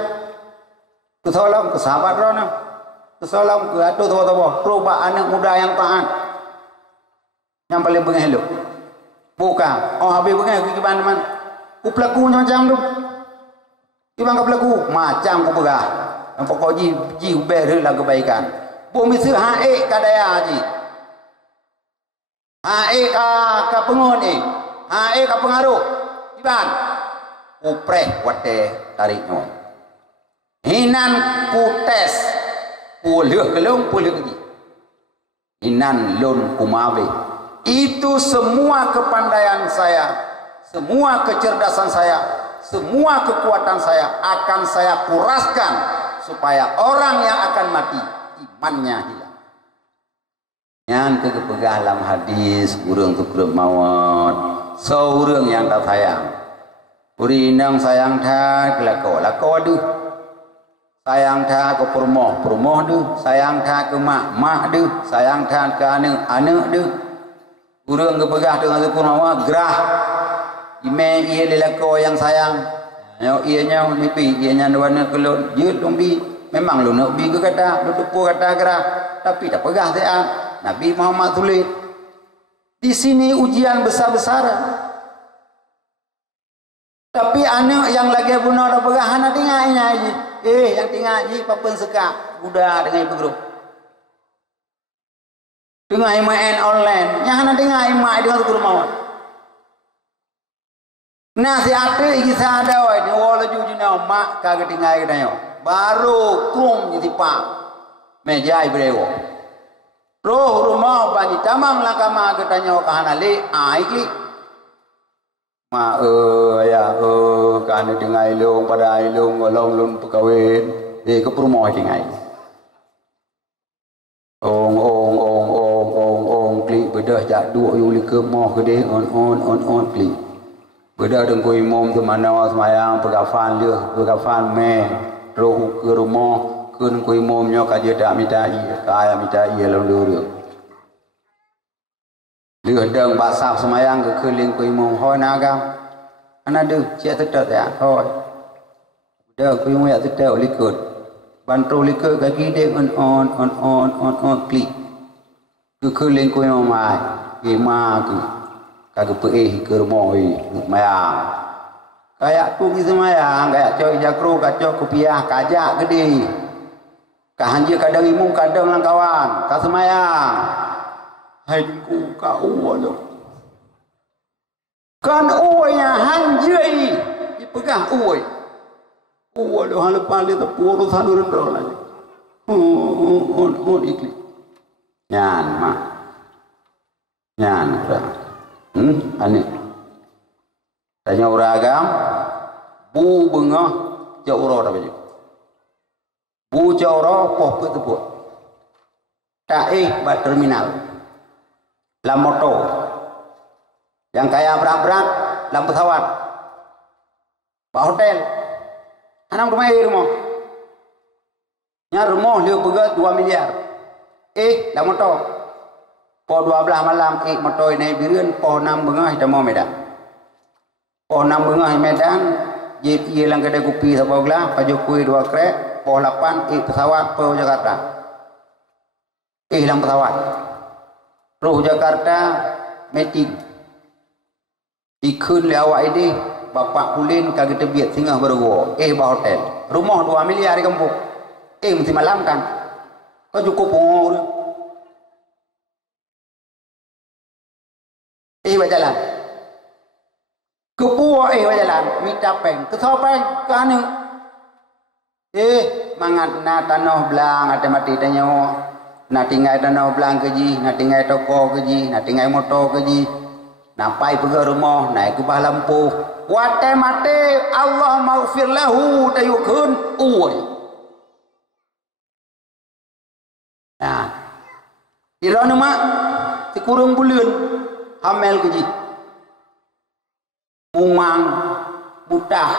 tu salam ke sahabat ron Salam ke atuh tahu perubahan anak muda yang taat yang paling bengelo Bukan. Oh habis bukan ke mana? Ku pelaku macam tu. Ibang ka pelaku macam ku begah. Pokok ji ber lah kebaikan. Bumi se hae ka daya ji. Hae ka pengun ni. Hae ka pengaruh. Iban. Ku preh wate tariknya. Hinan ku tes. Ku leuh kelung ku leuh ji. Hinan lun kumabe. Itu semua kepandaian saya, semua kecerdasan saya, semua kekuatan saya akan saya kuraskan supaya orang yang akan mati imannya hilang. Yang kepegah dalam hadis urang tu kurang maut, seorang yang tak sayang. Urinang sayang tha lako aduh. Sayang tha ke perumoh duh, sayang tha ke mak duh, sayang tha ke anak duh. Urang kepegah dengan sempurna gerah ime ia lelako yang sayang ianya nipi ianya warna kelon je lumbi memang lu nak bi ke kata lu tupu kata gerah tapi tak pegah saya Nabi Muhammad tulis di sini ujian besar-besaran tapi anak yang lagi bunuh dah pegah anak tinggalnya aja yang tinggal aja papen sekak budak dengan ibu grup dengan main online yang nak dengar imak dengan tu rumah nah si ate kisah ada ni wala juji na mak kagak tinggal ke dayo baru krum jadi pak meja ibrewo roh rumah bani tamang lah kama ke tanyo kahanali aiki ma ya kan dengar ilung pada ilung ngolong lun pekawin ke rumah tinggal klik bedah jak duk yu ke moh ke de on klik bedah deng koi mom tu mana semayang pegafan dia pegafan me roh ke rumah kun koi mom nyo ka je dak minta kaya minta lalu dia dia deng basah semayang ke keling koi mom ho naga ana de cia tetet ya hoi de koi mom ya tetet likut bantu likut kaki de on klik ke lên coi mai cái ma cái pe ke rumah mayang kayak tu gitu mayang kayak coy jakro kacau kopiah kajak gede kahanje kadang imum kadang lang kawan ka semayang hai ku ka uwa kan uwanya hanjei dipegah uwa lo hal pali tepur sanurun lagi ikli nyan mah nyan ani tanya uragam bu bengah jauro apa je bu jauro poh ketebut taih bat terminal lam motor yang kaya berat-berat lam pesawat pak hotel anang rumah rumah nya rumah dia begat 2 miliar dah motor po 12 malam motor naik birian po 6 bengah kita mau Medan po 6 bengah Medan JP lang kedai kopi sapa gelah paju kuih 2 krek po 8 pesawat po Jakarta lang pesawat roh Jakarta meeting ikun le awak ini bapak ulin kagak tebiat singgah bergo bah hotel rumah 2 miliar di kampung mesti malam kan kau cukup umur berjalan ke puak berjalan minta peng ke sopeng ke anu mangat na tanah belang ada mati tanyo na tinggal tanah belang keji na tinggal toko keji na tinggal motor keji napai pergi rumah naik ke bah lampu wate mate Allah maghfir lahu tayukun uwai nah, ira nama kurang bulan hamil keji, umang, butah,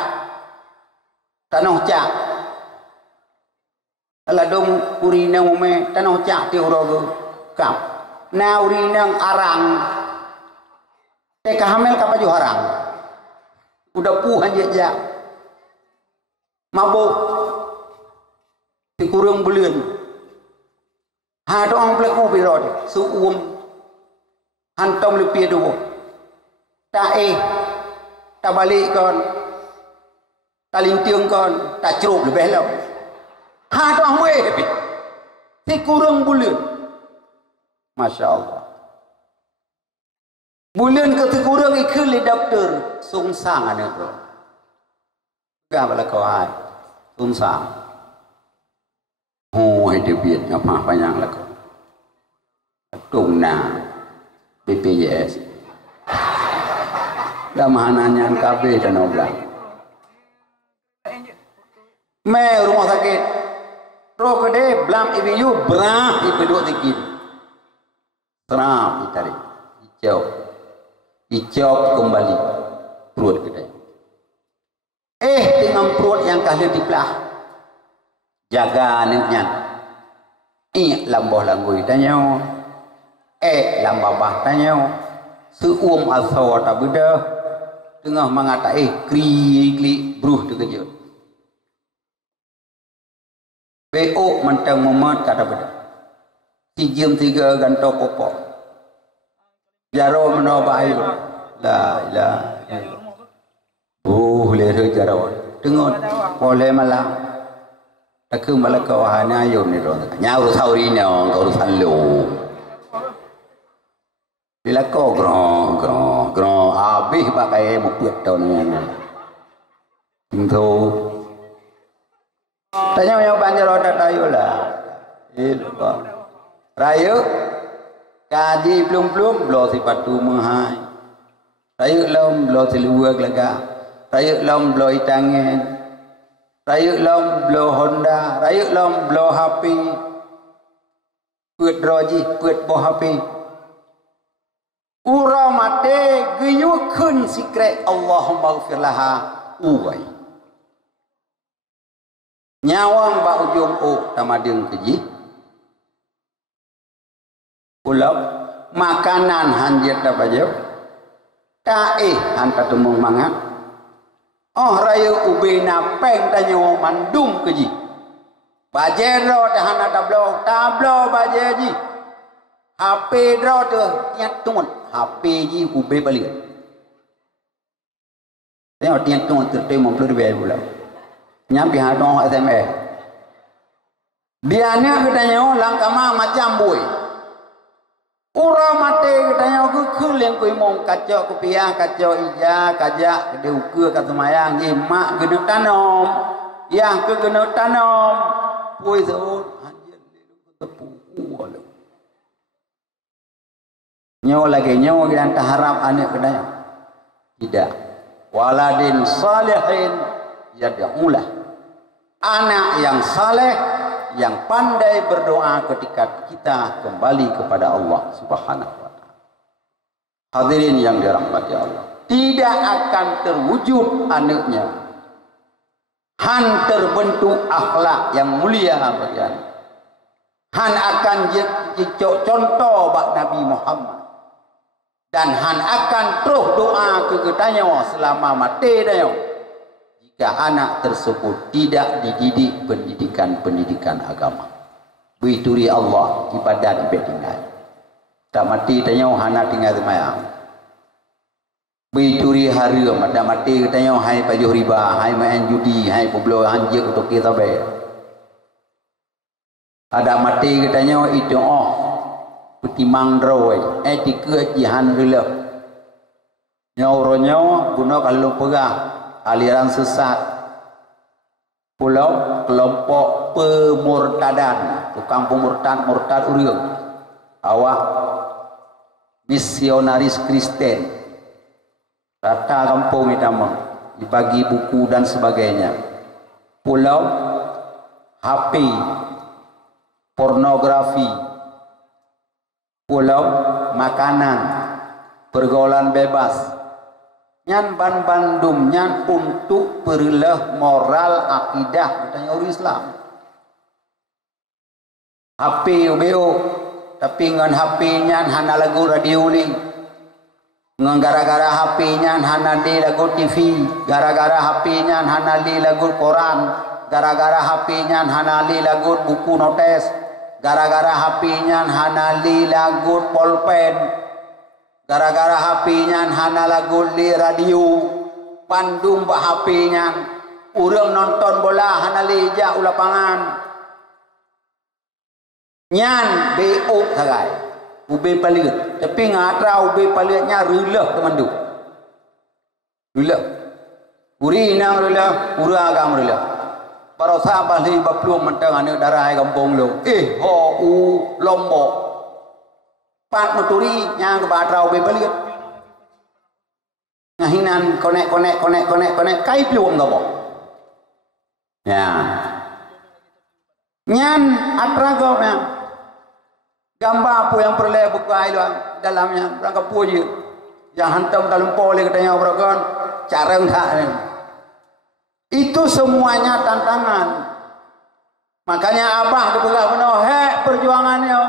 tanah cak, aladong urinang ume tanah cak tiurogo kap, na urinang arang, teka hamil kapaju harang, udah puhan jejak, mabuk, kurang bulan. Ha doang pelaku birod suum hantom lepie dulu tak tak balik kon, tak lintiung kon, tak cerup lebih lah. Ha tu amwe, si kurang bulan, masya Allah. Bulan ke kurang ikut le doktor, sungsang ane bro. Gak bala kau hai, sungsang. Oh, hidup biar apa panjang lah kau. Tungna BPJS dah mahananya KB dan oblang me rumah sakit roh gede blam IBU berah dipeduk dikit seram ditarik hijau kembali perut gede dengan perut yang kahli diplah jaga niknya lamboh langgui tanya lambabah tanya seuum asal tak beda tengah mengata kri bruh terkejut BO mentang memat kata beda si jam 3 gantau popok jaro menobah air la ilaha lere jaro tengok boleh malam tak ke malaka wahana ayun ni ron nyaur sauri ni orang urusan lu bila kau grong habis pakai muput tahun ni pintu tanya yang banjar roda tayo lah lupa raya kaji belum belo sipatu mahai raya lom belo seluak laga raya lom belo itangen raya lom belo Honda raya lom belo HP puet roji puet boh HP Ura mate geyukun sikre Allahumma ghfir laha uwai nyawang ba ujung tamadeng keji ulap makanan hanjir da bajo hanta tumung mangat raya ubena peng tanyo mandum keji bajero tahana tablo bajeji HP draw tu tiap tuan HP ji ube balik tengok tiap tuan tertemu mempelur biaya pula nyampi hadong SMS biarnya katanya langkama macam boy ura mate katanya aku keleng kui mong kacau kepiah kacau ija kajak gede ukur kat semayang ji mak gede tanom yang ke gede tanom boy seut anjir tepu walau nyawa lagi nyawa kita harap anak kedanya tidak waladin salihin yad'ulah anak yang saleh yang pandai berdoa ketika kita kembali kepada Allah Subhanahu wa taala. Hadirin yang dirahmati Allah, tidak akan terwujud anaknya han terbentuk akhlak yang mulia bagian han akan contoh bak Nabi Muhammad dan han akan terus doa ke ketanya selama mati dia jika anak tersebut tidak dididik pendidikan agama bituri Allah ibadat tinggal tak mati tanya hana tinggal semayang bituri hari ada mati ketanya hai pajuh riba hai main judi hai peblo hanjek untuk kita be ada mati ketanya itu timang droi tiga jihan rela nyauro guna kalau pegah aliran sesat pulau kelompok pemurtadan tukang murtad uriung awak misionaris Kristen rata kampung itama dibagi buku dan sebagainya pulau HP pornografi pulau makanan pergaulan bebas nyan ban bandum nyan untuk perilah moral akidah katanya orang Islam HP UBO tapi ngan HP nyan hana lagu radio ni ngan gara-gara HP nyan hana di lagu TV gara-gara HP nyan hana di lagu koran gara-gara HP nyan hana di lagu buku notes gara-gara HP-nya hanali lagu polpen gara-gara HP-nya hana lagu di radio Bandung bah HP-nya urang nonton bola hana leja ulapangan nyan BO sagai ube palit tapi ngatra ube palitnya reulah temandu reulah uri nang reulah ura agam reulah barosa bali bapluang mentang ane darah kampung lo ho u lombok pat maturi nyang ke batra ube palit ngahinan konek kai pluang gabo ya nyan atrago na gambar apa yang perlu buka itu dalamnya berangkat puji yang hantam dalam poli katanya berakan cara enggak itu semuanya tantangan makanya abah dipegang penuh perjuangannya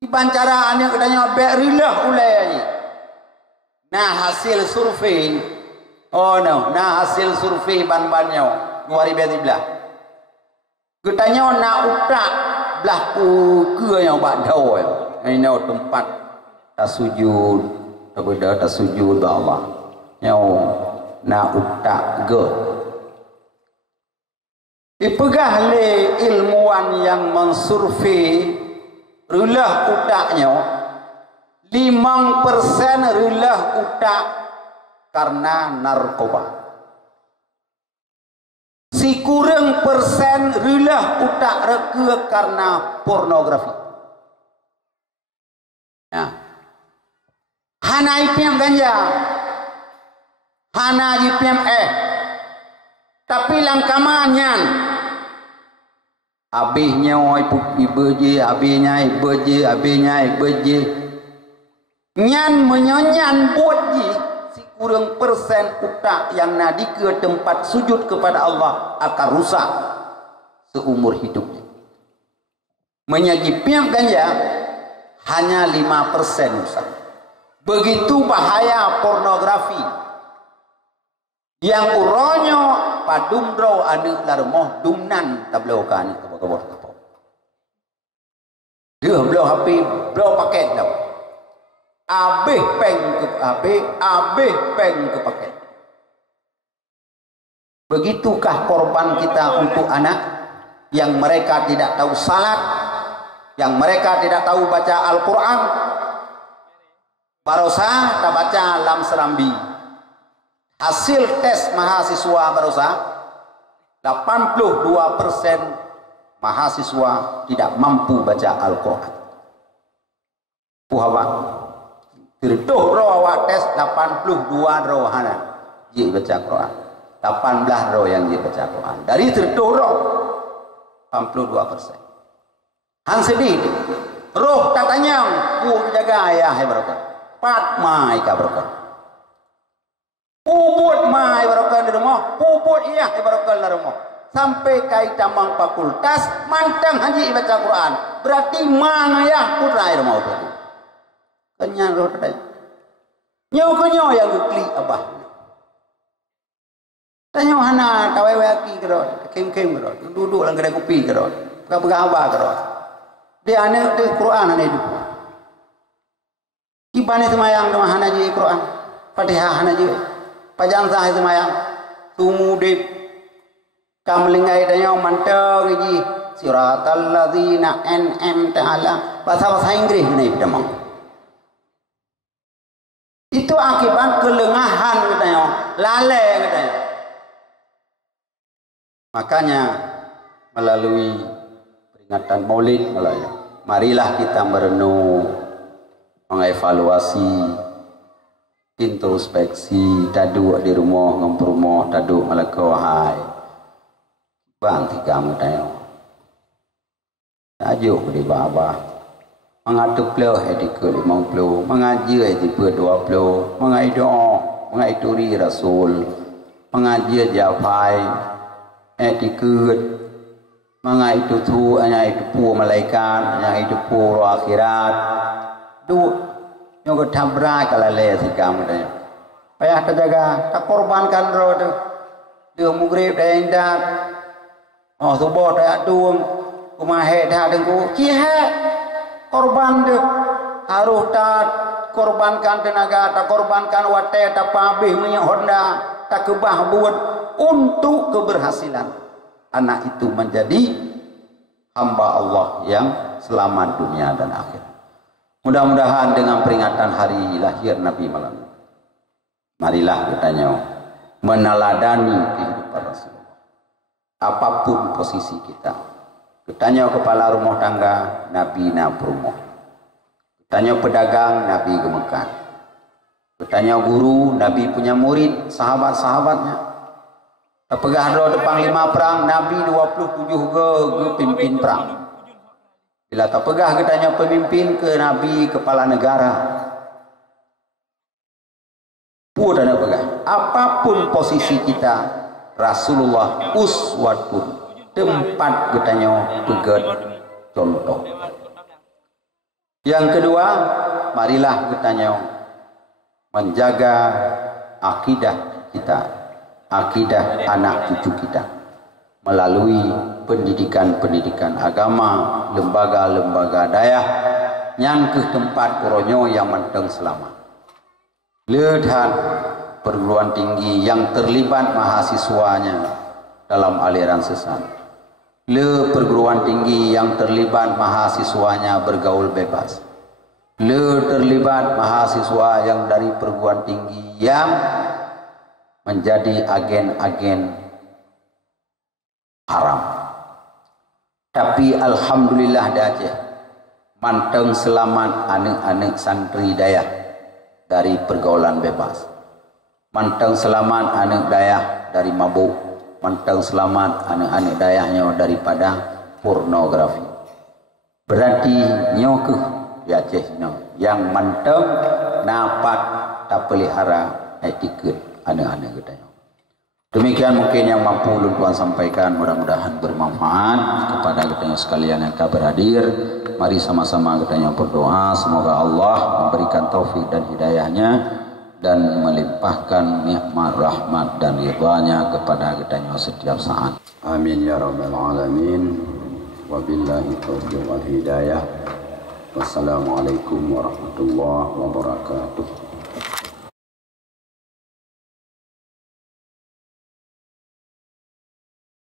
ibancaraan yang katanya berilah ulai nah hasil survei hasil survei ban-bannya 2013 katanya nak utak belah ke yang badau ini tempat tasujud kepada tasujud Allah yang nak utak ge dipegah le ilmuwan yang mensurvei rulah utaknya 5% rulah utak karena narkoba si kurang persen rulah utak reke karena pornografi ya hana IPM ganja hana IPM tapi langkamanyan abihnya ibeje abihnya ibeje nyan menyonyan boji si kurang persen utak yang nadi ke tempat sujud kepada Allah akan rusak seumur hidupnya. Menyajipiam ganja hanya 5% rusak. Begitu bahaya pornografi yang uronyo padumro anu larmoh dumnan tablokan kabor. Dia belum HP belum paket dah. Abih peng ke paket. Begitukah korban kita untuk anak yang mereka tidak tahu salat, yang mereka tidak tahu baca Al-Quran, barosa tak baca lam serambi. Hasil tes mahasiswa barosa 82% mahasiswa tidak mampu baca Al-Quran. Puhawa Tertuh roh awak tes 82 roh hana je baca Quran 18 roh yang je baca Quran dari tertuh roh 82% han sedih roh tatanya ku jaga ayah barakat pat mai ka barakat puput mai barakat di rumah puput iya barakat di rumah sampai kai tambang fakultas mantang haji baca Quran berarti mang ayah putra di rumah itu kenyang roh tadi nyaw yang gekli abah tanya hana kawewe aki kerot kem kerot duduk dalam kedai kopi kerot pegang abah kerot dia ane di Quran ane hidup kibane semayang sama hana je Quran Fatihah hana je pajang sah semayang tumudip kamlingai tanya manteng ji siratal ladzina an'amta ala bahasa Inggris ni pedamang itu akibat kelengahan katanya, lalai katanya. Makanya melalui peringatan Maulid marilah kita merenung, mengevaluasi, introspeksi, taduk di rumah ngomong taduk malakau hai. Bang tiga mutanya. Tajuk di bawah. Mengatur puluh di ke 50, mengaji di ke 20, mengai doa, mengai turi Rasul, mengaji jafai, di ke, mengai tutu, mengai tupu malaikat, mengai tupu roh akhirat, du, yang ketabrak kalau le si kamu dah. Payah terjaga, tak korbankan roh tu, dia mugrib dah indah, subuh dah tuang, kumah dah dengku, kihat. Korban dia harus tak korbankan tenaga, tak korbankan wate, tak pabih minyak Honda, tak kebah buat untuk keberhasilan anak itu menjadi hamba Allah yang selamat dunia dan akhir. Mudah-mudahan dengan peringatan hari lahir Nabi malam ini, marilah katanya meneladani kehidupan Rasulullah. Apapun posisi kita, katanya kepala rumah tangga, Nabi Nabrumah. Katanya pedagang, Nabi gemekan. Katanya guru, Nabi punya murid, sahabat-sahabatnya. Pegah do depan 5 perang, Nabi 27 ke pimpin perang. Bila tak pegah katanya pemimpin ke Nabi kepala negara. Pun ada pegah. Apapun posisi kita, Rasulullah uswatun, tempat katanya pegat contoh. Yang kedua, marilah katanya menjaga akidah kita, akidah anak cucu kita melalui pendidikan-pendidikan agama, lembaga-lembaga dayah yang ke tempat koronyo yang menteng selamat. Lihat perguruan tinggi yang terlibat mahasiswanya dalam aliran sesat. Le perguruan tinggi yang terlibat mahasiswanya bergaul bebas. Le terlibat mahasiswa yang dari perguruan tinggi yang menjadi agen-agen haram. Tapi alhamdulillah dah aja manteng selamat anak-anak santri dayah dari pergaulan bebas. Manteng selamat anak dayah dari mabuk. Manteng selamat anak-anak dayahnya daripada pornografi. Berarti nyokuh ya cehno yang manteng napat tak pelihara etiket anak-anak kita. Demikian mungkin yang mampu Tuhan sampaikan, mudah-mudahan bermanfaat kepada kita sekalian yang berhadir. Mari sama-sama kita berdoa semoga Allah memberikan taufik dan hidayahnya dan melimpahkan nikmat, rahmat dan ridhanya kepada kita setiap saat. Amin ya rabbal alamin. Wabillahi taufiq wal hidayah. Wassalamualaikum warahmatullahi wabarakatuh.